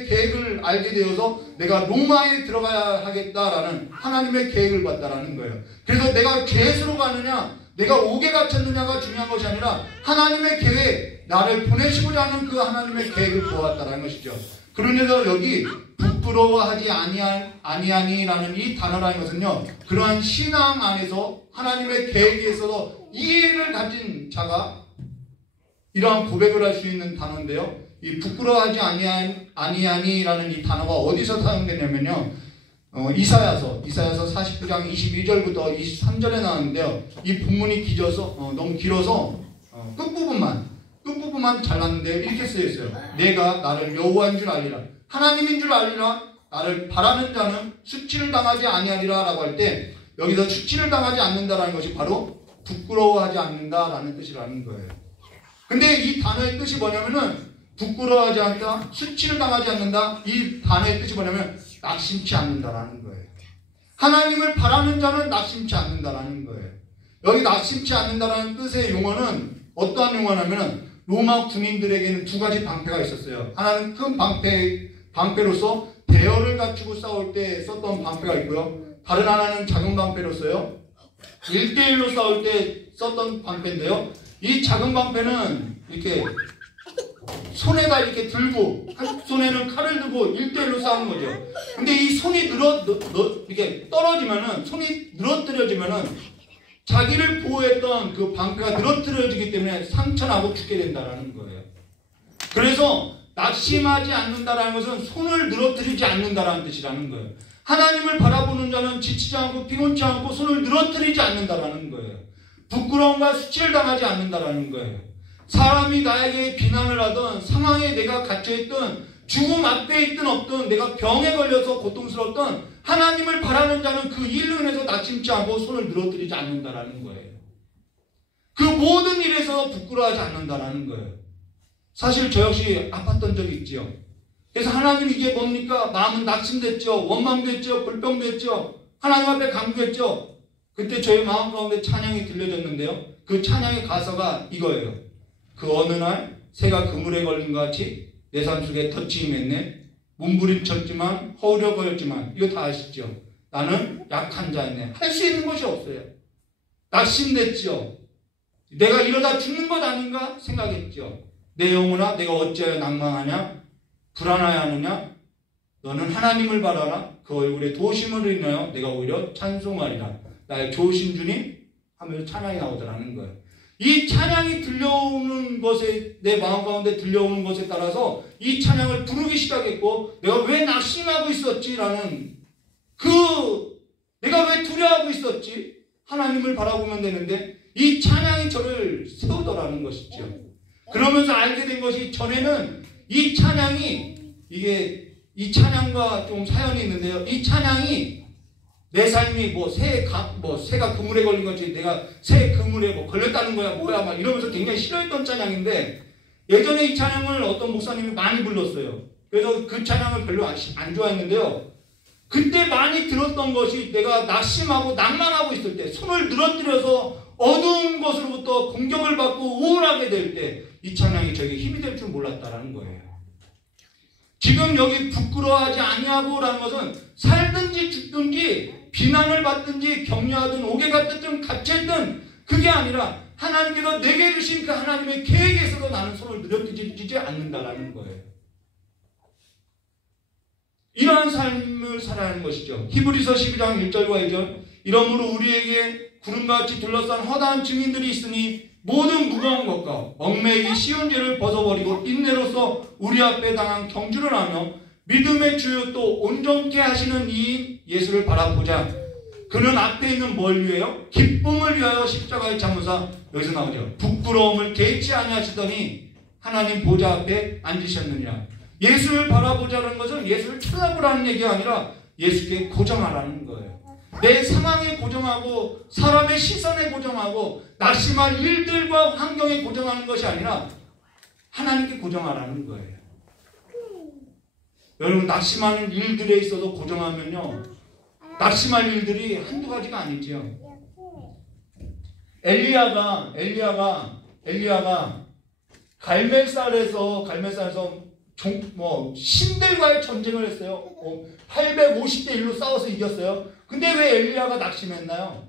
계획을 알게 되어서 내가 로마에 들어가야 하겠다라는 하나님의 계획을 봤다라는 거예요. 그래서 내가 죄수로 가느냐 내가 옥에 갇혔느냐가 중요한 것이 아니라 하나님의 계획, 나를 보내시고자 하는 그 하나님의 계획을 보았다라는 것이죠. 그러면서 여기 부끄러워하지 아니하니라는 이 단어라는 것은요, 그러한 신앙 안에서 하나님의 계획에 있어서 이해를 가진 자가 이러한 고백을 할 수 있는 단어인데요, 이 부끄러워하지 아니하니라는 이 단어가 어디서 사용되냐면요, 이사야서 49장 22절부터 23절에 나왔는데요, 이 본문이 너무 길어서 끝부분만 잘랐는데 이렇게 쓰여있어요. 내가 나를 여호와인 줄 알리라, 하나님인 줄 알리라, 나를 바라는 자는 수치를 당하지 아니하리라 라고 할 때 여기서 수치를 당하지 않는다라는 것이 바로 부끄러워하지 않는다라는 뜻이라는 거예요. 근데 이 단어의 뜻이 뭐냐면은 부끄러워하지 않다, 수치를 당하지 않는다. 이 단어의 뜻이 뭐냐면 낙심치 않는다라는 거예요. 하나님을 바라는 자는 낙심치 않는다라는 거예요. 여기 낙심치 않는다라는 뜻의 용어는 어떠한 용어냐면 로마 군인들에게는 두 가지 방패가 있었어요. 하나는 큰 방패로서 대열을 갖추고 싸울 때 썼던 방패가 있고요. 다른 하나는 작은 방패로서요. 1대1로 싸울 때 썼던 방패인데요. 이 작은 방패는 이렇게 손에다 이렇게 들고 한 손에는 칼을 들고 1대1로 싸우는 거죠. 근데 이 손이 이렇게 떨어지면은, 손이 늘어뜨려지면은 자기를 보호했던 그 방패가 늘어뜨려지기 때문에 상처나고 죽게 된다라는 거예요. 그래서 낙심하지 않는다라는 것은 손을 늘어뜨리지 않는다라는 뜻이라는 거예요. 하나님을 바라보는 자는 지치지 않고 피곤치 않고 손을 늘어뜨리지 않는다라는 거예요. 부끄러움과 수치를 당하지 않는다라는 거예요. 사람이 나에게 비난을 하든 상황에 내가 갇혀있든 죽음 앞에 있든 없든 내가 병에 걸려서 고통스럽든 하나님을 바라는 자는 그 일로 인해서 낙심치 않고 손을 늘어뜨리지 않는다라는 거예요. 그 모든 일에서 부끄러워하지 않는다라는 거예요. 사실 저 역시 아팠던 적이 있지요. 그래서 하나님 이게 뭡니까? 마음은 낙심됐죠. 원망됐죠. 불평됐죠. 하나님 앞에 간구했죠. 그때 저희 마음 가운데 찬양이 들려졌는데요. 그 찬양의 가사가 이거예요. 그 어느 날 새가 그물에 걸린 것 같이 내 삶 속에 덫이 임했네. 몸부림쳤지만 허우려 거렸지만 이거 다 아시죠? 나는 약한 자였네. 할 수 있는 것이 없어요. 낙심됐죠. 내가 이러다 죽는 것 아닌가 생각했죠. 내 영혼아 내가 어찌하여 낭망하냐? 불안하여 하느냐? 너는 하나님을 바라라. 그 얼굴에 도심으로 인하여 내가 오히려 찬송하리라. 나의 좋으신 주님 하면서 찬양이 나오더라는 거예요. 이 찬양이 들려오는 것에, 내 마음 가운데 들려오는 것에 따라서 이 찬양을 부르기 시작했고, 내가 왜 낙심하고 있었지라는 내가 왜 두려워하고 있었지? 하나님을 바라보면 되는데 이 찬양이 저를 세우더라는 것이죠. 그러면서 알게 된 것이, 전에는 이 찬양과 좀 사연이 있는데요. 이 찬양이 내 삶이 새가 그물에 걸린 거지, 내가 새 그물에 걸렸다는 거야, 뭐야, 막 이러면서 굉장히 싫어했던 찬양인데, 예전에 이 찬양을 어떤 목사님이 많이 불렀어요. 그래서 그 찬양을 별로 안 좋아했는데요. 그때 많이 들었던 것이, 내가 낙심하고 낭만하고 있을 때, 손을 늘어뜨려서 어두운 것으로부터 공격을 받고 우울하게 될 때, 이 찬양이 저에게 힘이 될 줄 몰랐다라는 거예요. 지금 여기 부끄러워하지 아니하고라는 것은 살든지 죽든지 비난을 받든지 격려하든 옥에 갔든 갇혀있든 그게 아니라 하나님께서 내게 주신 그 하나님의 계획에서도 나는 손을 늘어뜨리지 않는다라는 거예요. 이러한 삶을 살아야 하는 것이죠. 히브리서 12장 1절과 2절, 이러므로 우리에게 구름같이 둘러싼 허다한 증인들이 있으니 모든 무거운 것과 얽매이기 쉬운 죄를 벗어버리고 인내로서 우리 앞에 당한 경주를 하며 믿음의 주요 또 온전케 하시는 이인 예수를 바라보자. 그는 앞에 있는 뭘 위하여? 기쁨을 위하여 십자가에 참으사, 여기서 나오죠. 부끄러움을 개의치 아니하시더니 하나님 보좌 앞에 앉으셨느니라. 예수를 바라보자는 것은 예수를 찾아보라는 얘기가 아니라 예수께 고정하라는 거예요. 내 상황에 고정하고 사람의 시선에 고정하고 낙심할 일들과 환경에 고정하는 것이 아니라 하나님께 고정하라는 거예요. 여러분, 낙심하는 일들에 있어서 고정하면요, 낙심할 일들이 한두 가지가 아니지요. 엘리야가 갈멜산에서 신들과의 전쟁을 했어요. 850대 1로 싸워서 이겼어요. 근데 왜 엘리야가 낙심했나요?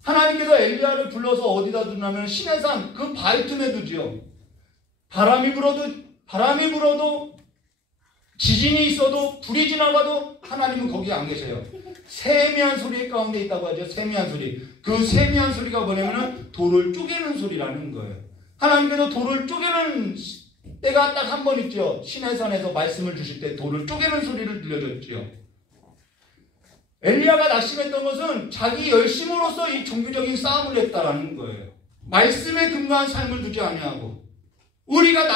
하나님께서 엘리야를 불러서 어디다 두냐면 시내산 그 바위 틈에 두지요. 바람이 불어도 지진이 있어도 불이 지나가도 하나님은 거기 안 계세요. 세미한 소리 가운데 있다고 하죠. 세미한 소리. 그 세미한 소리가 뭐냐면 돌을 쪼개는 소리라는 거예요. 하나님께서 돌을 쪼개는 때가 딱 한 번 있죠. 시내산에서 말씀을 주실 때 돌을 쪼개는 소리를 들려줬죠. 엘리야가 낙심했던 것은 자기 열심으로써 이 종교적인 싸움을 했다라는 거예요. 말씀에 근거한 삶을 두지 아니하고, 우리가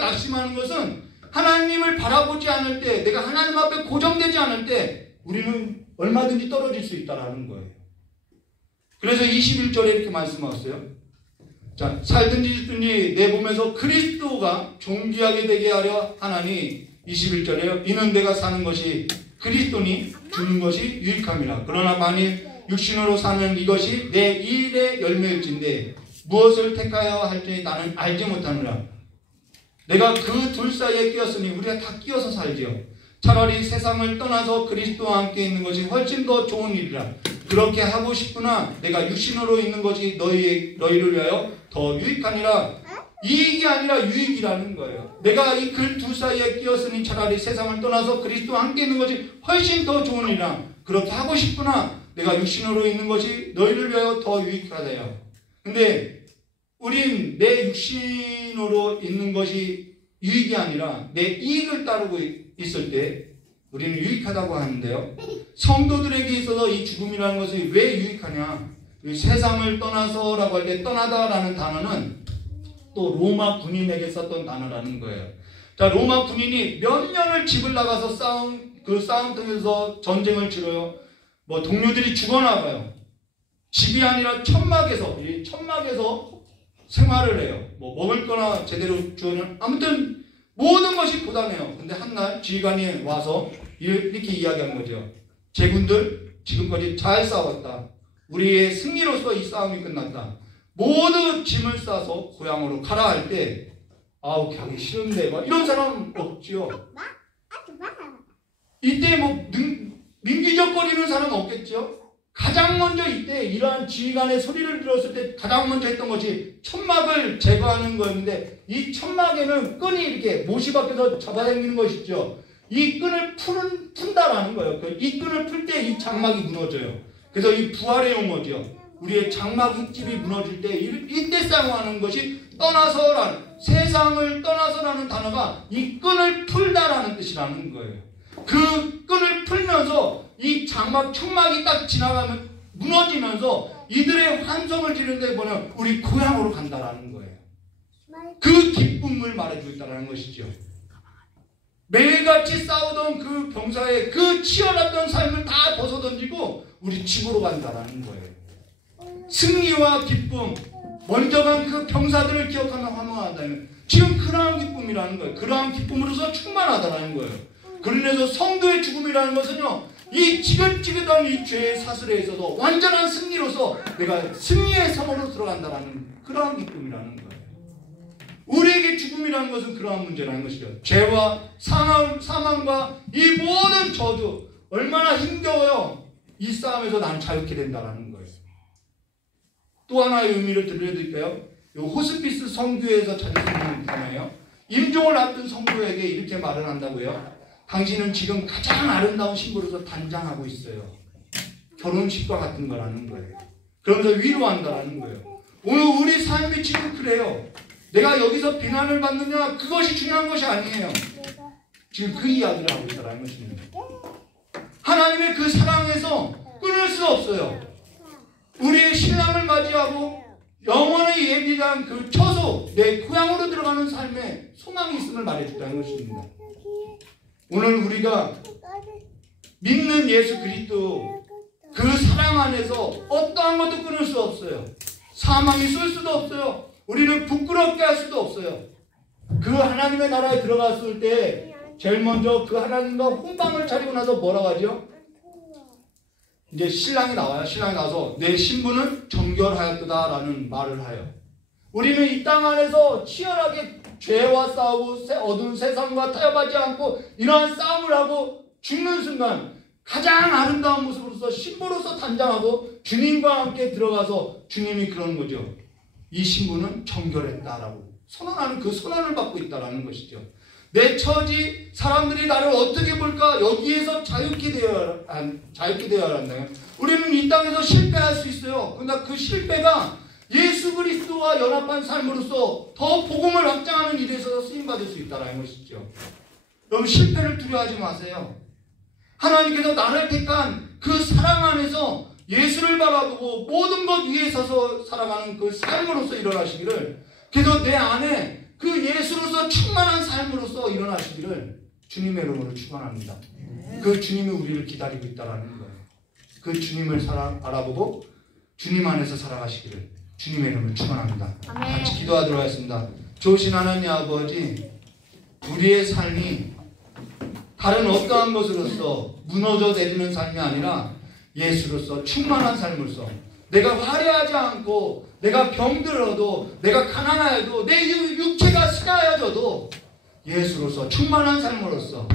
낙심하는 것은 하나님을 바라보지 않을 때, 내가 하나님 앞에 고정되지 않을 때 우리는 얼마든지 떨어질 수 있다라는 거예요. 그래서 21절에 이렇게 말씀하셨어요. 자, 살든지 죽든지 내 몸에서 그리스도가 존귀하게 되게 하려 하나니 21절에요. 이는 내가 사는 것이 그리스도니 죽는 것이 유익함이라. 그러나 만일 육신으로 사는 이것이 내 일의 열매일진데 무엇을 택하여 할지 나는 알지 못하느라. 내가 그 둘 사이에 끼었으니 우리가 다 끼어서 살지요. 차라리 세상을 떠나서 그리스도와 함께 있는 것이 훨씬 더 좋은 일이라. 그렇게 하고 싶으나 내가 육신으로 있는 것이 너희를 위하여 더 유익하니라. 이익이 아니라 유익이라는 거예요. 내가 이 그 두 사이에 끼었으니 차라리 세상을 떠나서 그리스도와 함께 있는 것이 훨씬 더 좋은 일이라. 그렇게 하고 싶으나 내가 육신으로 있는 것이 너희를 위하여 더 유익하다요. 근데 우린 내 육신으로 있는 것이 유익이 아니라 내 이익을 따르고 있을 때 우리는 유익하다고 하는데요. 성도들에게 있어서 이 죽음이라는 것이 왜 유익하냐? 세상을 떠나서라고 할 때 떠나다라는 단어는 또 로마 군인에게 썼던 단어라는 거예요. 자, 로마 군인이 몇 년을 집을 나가서 그 싸움 통해서 전쟁을 치러요. 뭐 동료들이 죽어나가요. 집이 아니라 천막에서 생활을 해요. 뭐 먹을 거나 제대로 주어는 아무튼 모든 것이 고단해요. 근데 한날 지휘관이 와서 이렇게 이야기한 거죠. 제군들 지금까지 잘 싸웠다. 우리의 승리로서 이 싸움이 끝났다. 모두 짐을 싸서 고향으로 가라 할 때 아우 가기 싫은데 막 이런 사람 없지요. 이때 뭐 민기적거리는 사람 없겠죠. 가장 먼저 이때 이러한 지휘관의 소리를 들었을 때 가장 먼저 했던 것이 천막을 제거하는 거였는데 이 천막에는 끈이 이렇게 못이 밖에서 잡아당기는 것이죠. 이 끈을 푼다라는 거예요. 이 끈을 풀 때 이 장막이 무너져요. 그래서 이 부활의 용어죠. 우리의 장막 흙집이 무너질 때 이때 사용하는 것이 떠나서라는 세상을 떠나서라는 단어가 이 끈을 풀다라는 뜻이라는 거예요. 그 끈을 풀면서 이 장막 천막이 딱 지나가면 무너지면서 이들의 환성을 지르는데 보면 우리 고향으로 간다라는 거예요. 그 기쁨을 말해주고 있다는 것이죠. 매일같이 싸우던 그 병사의 그 치열했던 삶을 다 벗어던지고 우리 집으로 간다라는 거예요. 승리와 기쁨, 먼저 간 그 병사들을 기억하며 환호한다면 지금 그러한 기쁨이라는 거예요. 그러한 기쁨으로서 충만하다라는 거예요. 그러면서 성도의 죽음이라는 것은요, 이 지긋지긋한 이 죄의 사슬에 있어서 완전한 승리로서 내가 승리의 성으로 들어간다라는 그러한 기쁨이라는 거예요. 우리에게 죽음이라는 것은 그러한 문제라는 것이죠. 죄와 사망과 이 모든 저주 얼마나 힘겨워요. 이 싸움에서 난 자유케 된다라는 거예요. 또 하나의 의미를 들려드릴까요? 호스피스 성교에서 자주 쓰는 단어예요. 임종을 앞둔 성도에게 이렇게 말을 한다고요. 당신은 지금 가장 아름다운 신부로서 단장하고 있어요. 결혼식과 같은 거라는 거예요. 그러면서 위로한다라는 거예요. 오늘 우리 삶이 지금 그래요. 내가 여기서 비난을 받느냐 그것이 중요한 것이 아니에요. 지금 그 이야기를 하고 있다는 것입니다. 하나님의 그 사랑에서 끊을 수 없어요. 우리의 신랑을 맞이하고 영원히 예비한 그 처소 내 고향으로 들어가는 삶에 소망이 있음을 말해줬다는 것입니다. 오늘 우리가 믿는 예수 그리스도 그 사랑 안에서 어떠한 것도 끊을 수 없어요. 사망이 쏠 수도 없어요. 우리는 부끄럽게 할 수도 없어요. 그 하나님의 나라에 들어갔을 때 제일 먼저 그 하나님과 혼방을 차리고 나서 뭐라고 하죠? 이제 신랑이 나와요. 신랑이 나와서 내 신부는 정결하였다라는 말을 해요. 우리는 이 땅 안에서 치열하게 죄와 싸우고 어두운 세상과 타협하지 않고 이러한 싸움을 하고 죽는 순간 가장 아름다운 모습으로서 신부로서 단장하고 주님과 함께 들어가서 주님이 그러는 거죠. 이 신부는 정결했다라고 선언하는 그 선언을 받고 있다라는 것이죠. 내 처지 사람들이 나를 어떻게 볼까 여기에서 자유케 되어야 한다. 우리는 이 땅에서 실패할 수 있어요. 그러나 그 실패가 예수 그리스도와 연합한 삶으로서 더 복음을 확장하는 일에 있어서 쓰임받을 수 있다는 것이죠. 여러분 실패를 두려워하지 마세요. 하나님께서 나를 택한 그 사랑 안에서 예수를 바라보고 모든 것 위에 서서 살아가는 그 삶으로서 일어나시기를, 그래서 내 안에 그 예수로서 충만한 삶으로서 일어나시기를 주님의 이름으로 축원합니다. 그 주님이 우리를 기다리고 있다는 거예요. 그 주님을 알아보고 주님 안에서 살아가시기를 주님의 이름으로 축원합니다. 아멘. 같이 기도하도록 하겠습니다. 좋으신 하나님 아버지, 우리의 삶이 다른 어떠한 것으로서 무너져 내리는 삶이 아니라 예수로서 충만한 삶으로서, 내가 화려하지 않고 내가 병들어도 내가 가난하여도 내 육체가 쓰가여져도 예수로서 충만한 삶으로서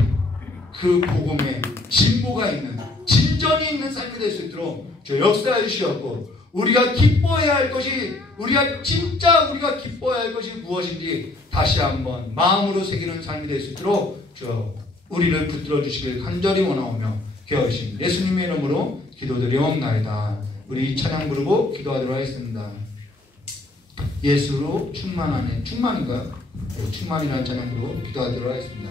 그 복음에 진보가 있는, 진전이 있는 삶이 될 수 있도록 저 역사해 주시었고, 우리가 기뻐해야 할 것이, 우리가 기뻐해야 할 것이 무엇인지 다시 한번 마음으로 새기는 삶이 될 수 있도록 저 우리를 붙들어 주시길 간절히 원하오며 기도하신 예수님의 이름으로 기도드리옵나이다. 우리 이 찬양 부르고 기도하도록 하겠습니다. 예수로 충만하네. 충만인가요? 네, 충만이라는 찬양 부르고 기도하도록 하겠습니다.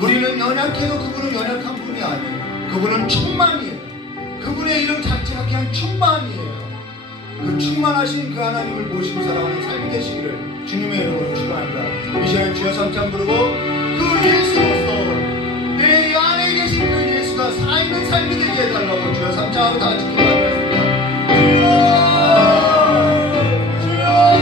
우리는 연약해도 그분은 연약한 분이 아니에요. 그분은 충만이에요. 그분의 이름 자체가 그냥 충만이에요. 그 충만하신 그 하나님을 모시고 살아가는 삶이 되시기를 주님의 이름으로 축원합니다. 이 시간에 주여 삼창 부르고 그 예수로서 내 안에 계신 그 예수가 살아있는 삶이 되게 해달라고 주여 삼창하고 다 같이 기도하겠습니다. 주여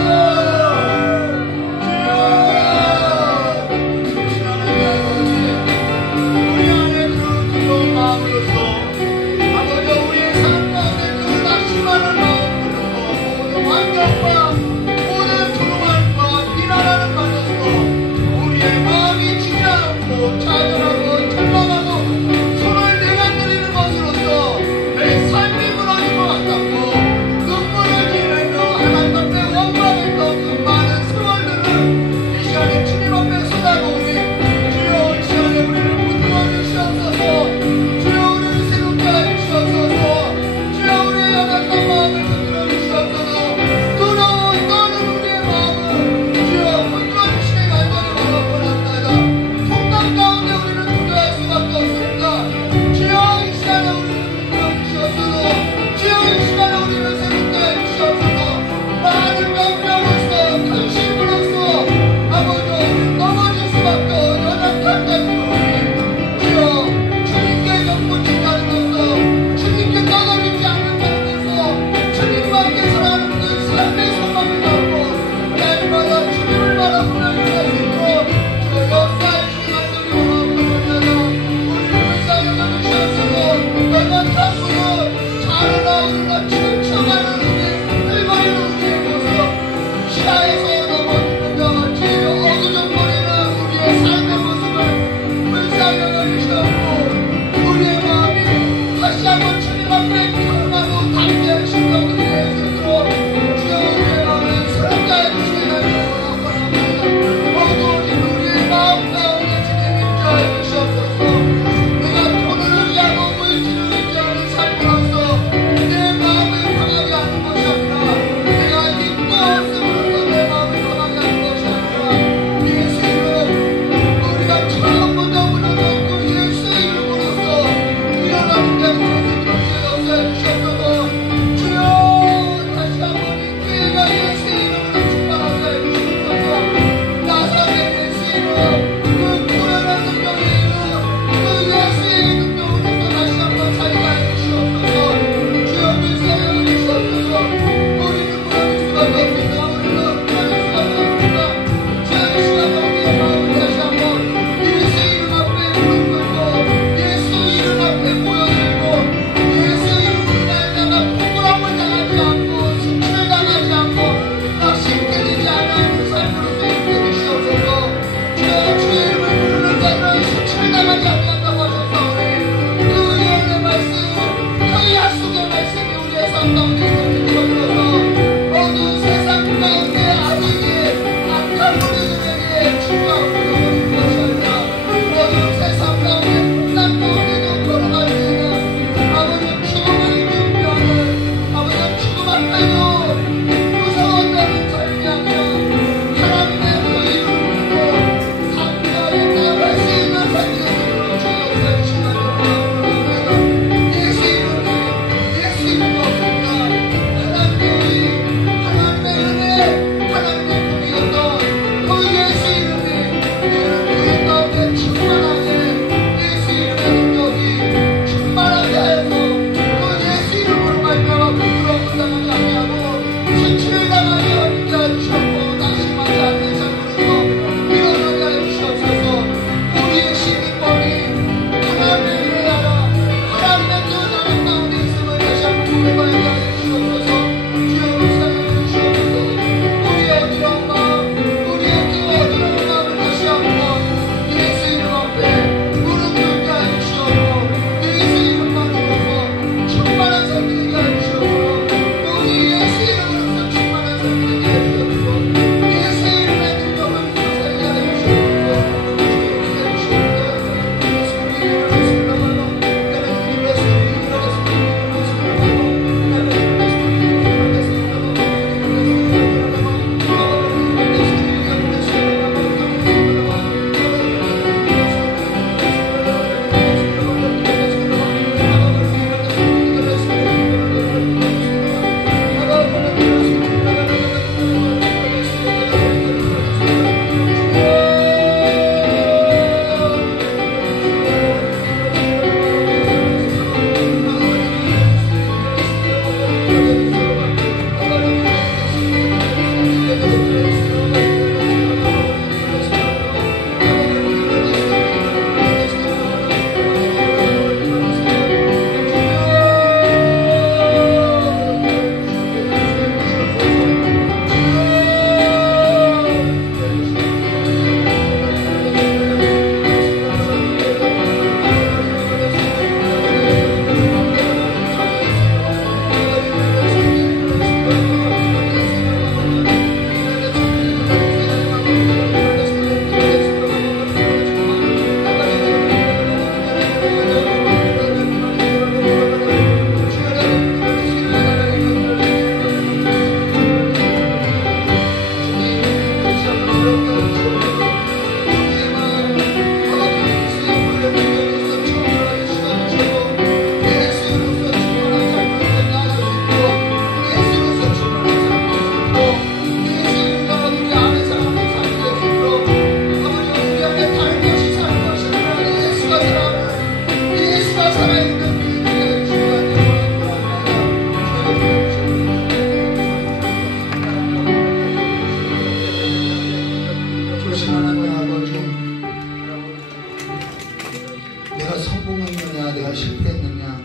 내가 성공했느냐, 내가 실패했느냐,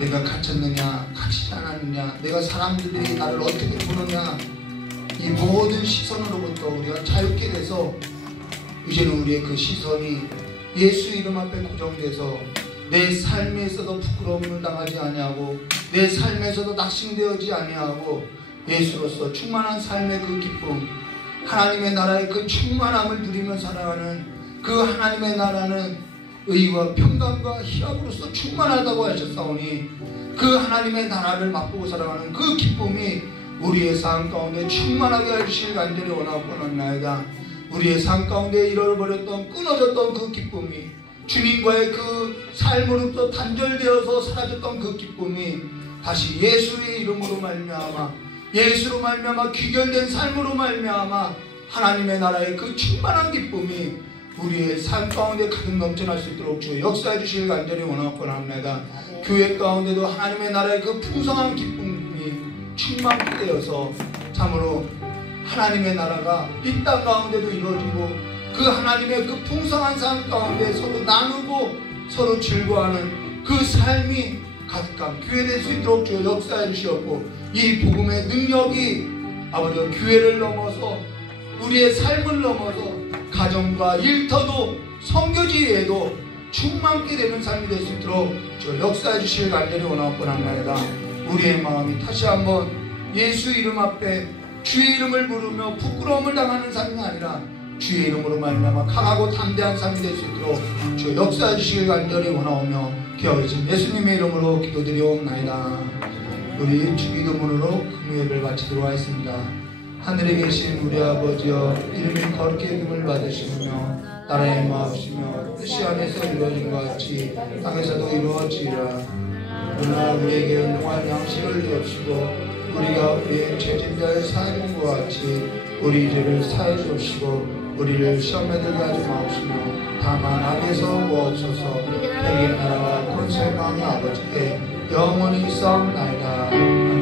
내가 갇혔느냐, 갇히지 않았느냐, 내가 사람들이 나를 어떻게 보느냐, 이 모든 시선으로부터 우리가 자유케 돼서 이제는 우리의 그 시선이 예수 이름 앞에 고정돼서 내 삶에서도 부끄러움을 당하지 아니하고 내 삶에서도 낙심되어지 아니하고 예수로서 충만한 삶의 그 기쁨, 하나님의 나라의 그 충만함을 누리며 살아가는 그 하나님의 나라는 의와 평강과 희락으로서 충만하다고 하셨사오니 그 하나님의 나라를 맛보고 살아가는 그 기쁨이 우리의 삶 가운데 충만하게 해주실 간절히 원하옵나이다. 우리의 삶 가운데 잃어버렸던 끊어졌던 그 기쁨이 주님과의 그 삶으로부터 단절되어서 사라졌던 그 기쁨이 다시 예수의 이름으로 말미암아 예수로 말미암아 귀결된 삶으로 말미암아 하나님의 나라의 그 충만한 기쁨이 우리의 삶 가운데 가득 넘쳐날 수 있도록 주 역사해 주시길 간절히 원하옵나이다. 교회 가운데도 하나님의 나라의 그 풍성한 기쁨이 충만케 되어서 참으로 하나님의 나라가 이 땅 가운데도 이루어지고 그 하나님의 그 풍성한 삶 가운데 서로 나누고 서로 즐거워하는 그 삶이 가득한 교회 될 수 있도록 주 역사해 주시옵고 이 복음의 능력이 아버지 교회를 넘어서 우리의 삶을 넘어서 가정과 일터도 선교지에도 충만케 되는 삶이 될 수 있도록 주 역사해 주시길 간절히 원하옵나이다. 우리의 마음이 다시 한번 예수 이름 앞에 주의 이름을 부르며 부끄러움을 당하는 삶이 아니라 주의 이름으로 말미암아 강하고 담대한 삶이 될 수 있도록 주 역사해 주시길 간절히 원하오며 기억하신 예수님의 이름으로 기도드리옵나이다. 우리 주기도문으로 금요일을 마치도록 하겠습니다. 하늘에 계신 우리 아버지여 이름이 거룩히 여김을 받으시며 나라의 마옵시며 뜻이 안에서 이루어진 것 같이 땅에서도 이루어지리라. 그러나 우리에게 영원한 양식을 주옵시고 우리가 우리의 죄진자를 사하여 준 것 같이 우리 죄를 사하여 주옵시고 우리를 시험에 들게 하지 마옵시며 다만 악에서 구하옵소서. 대개 나라와 권세 강의 아버지께 영원히 싸움나이다.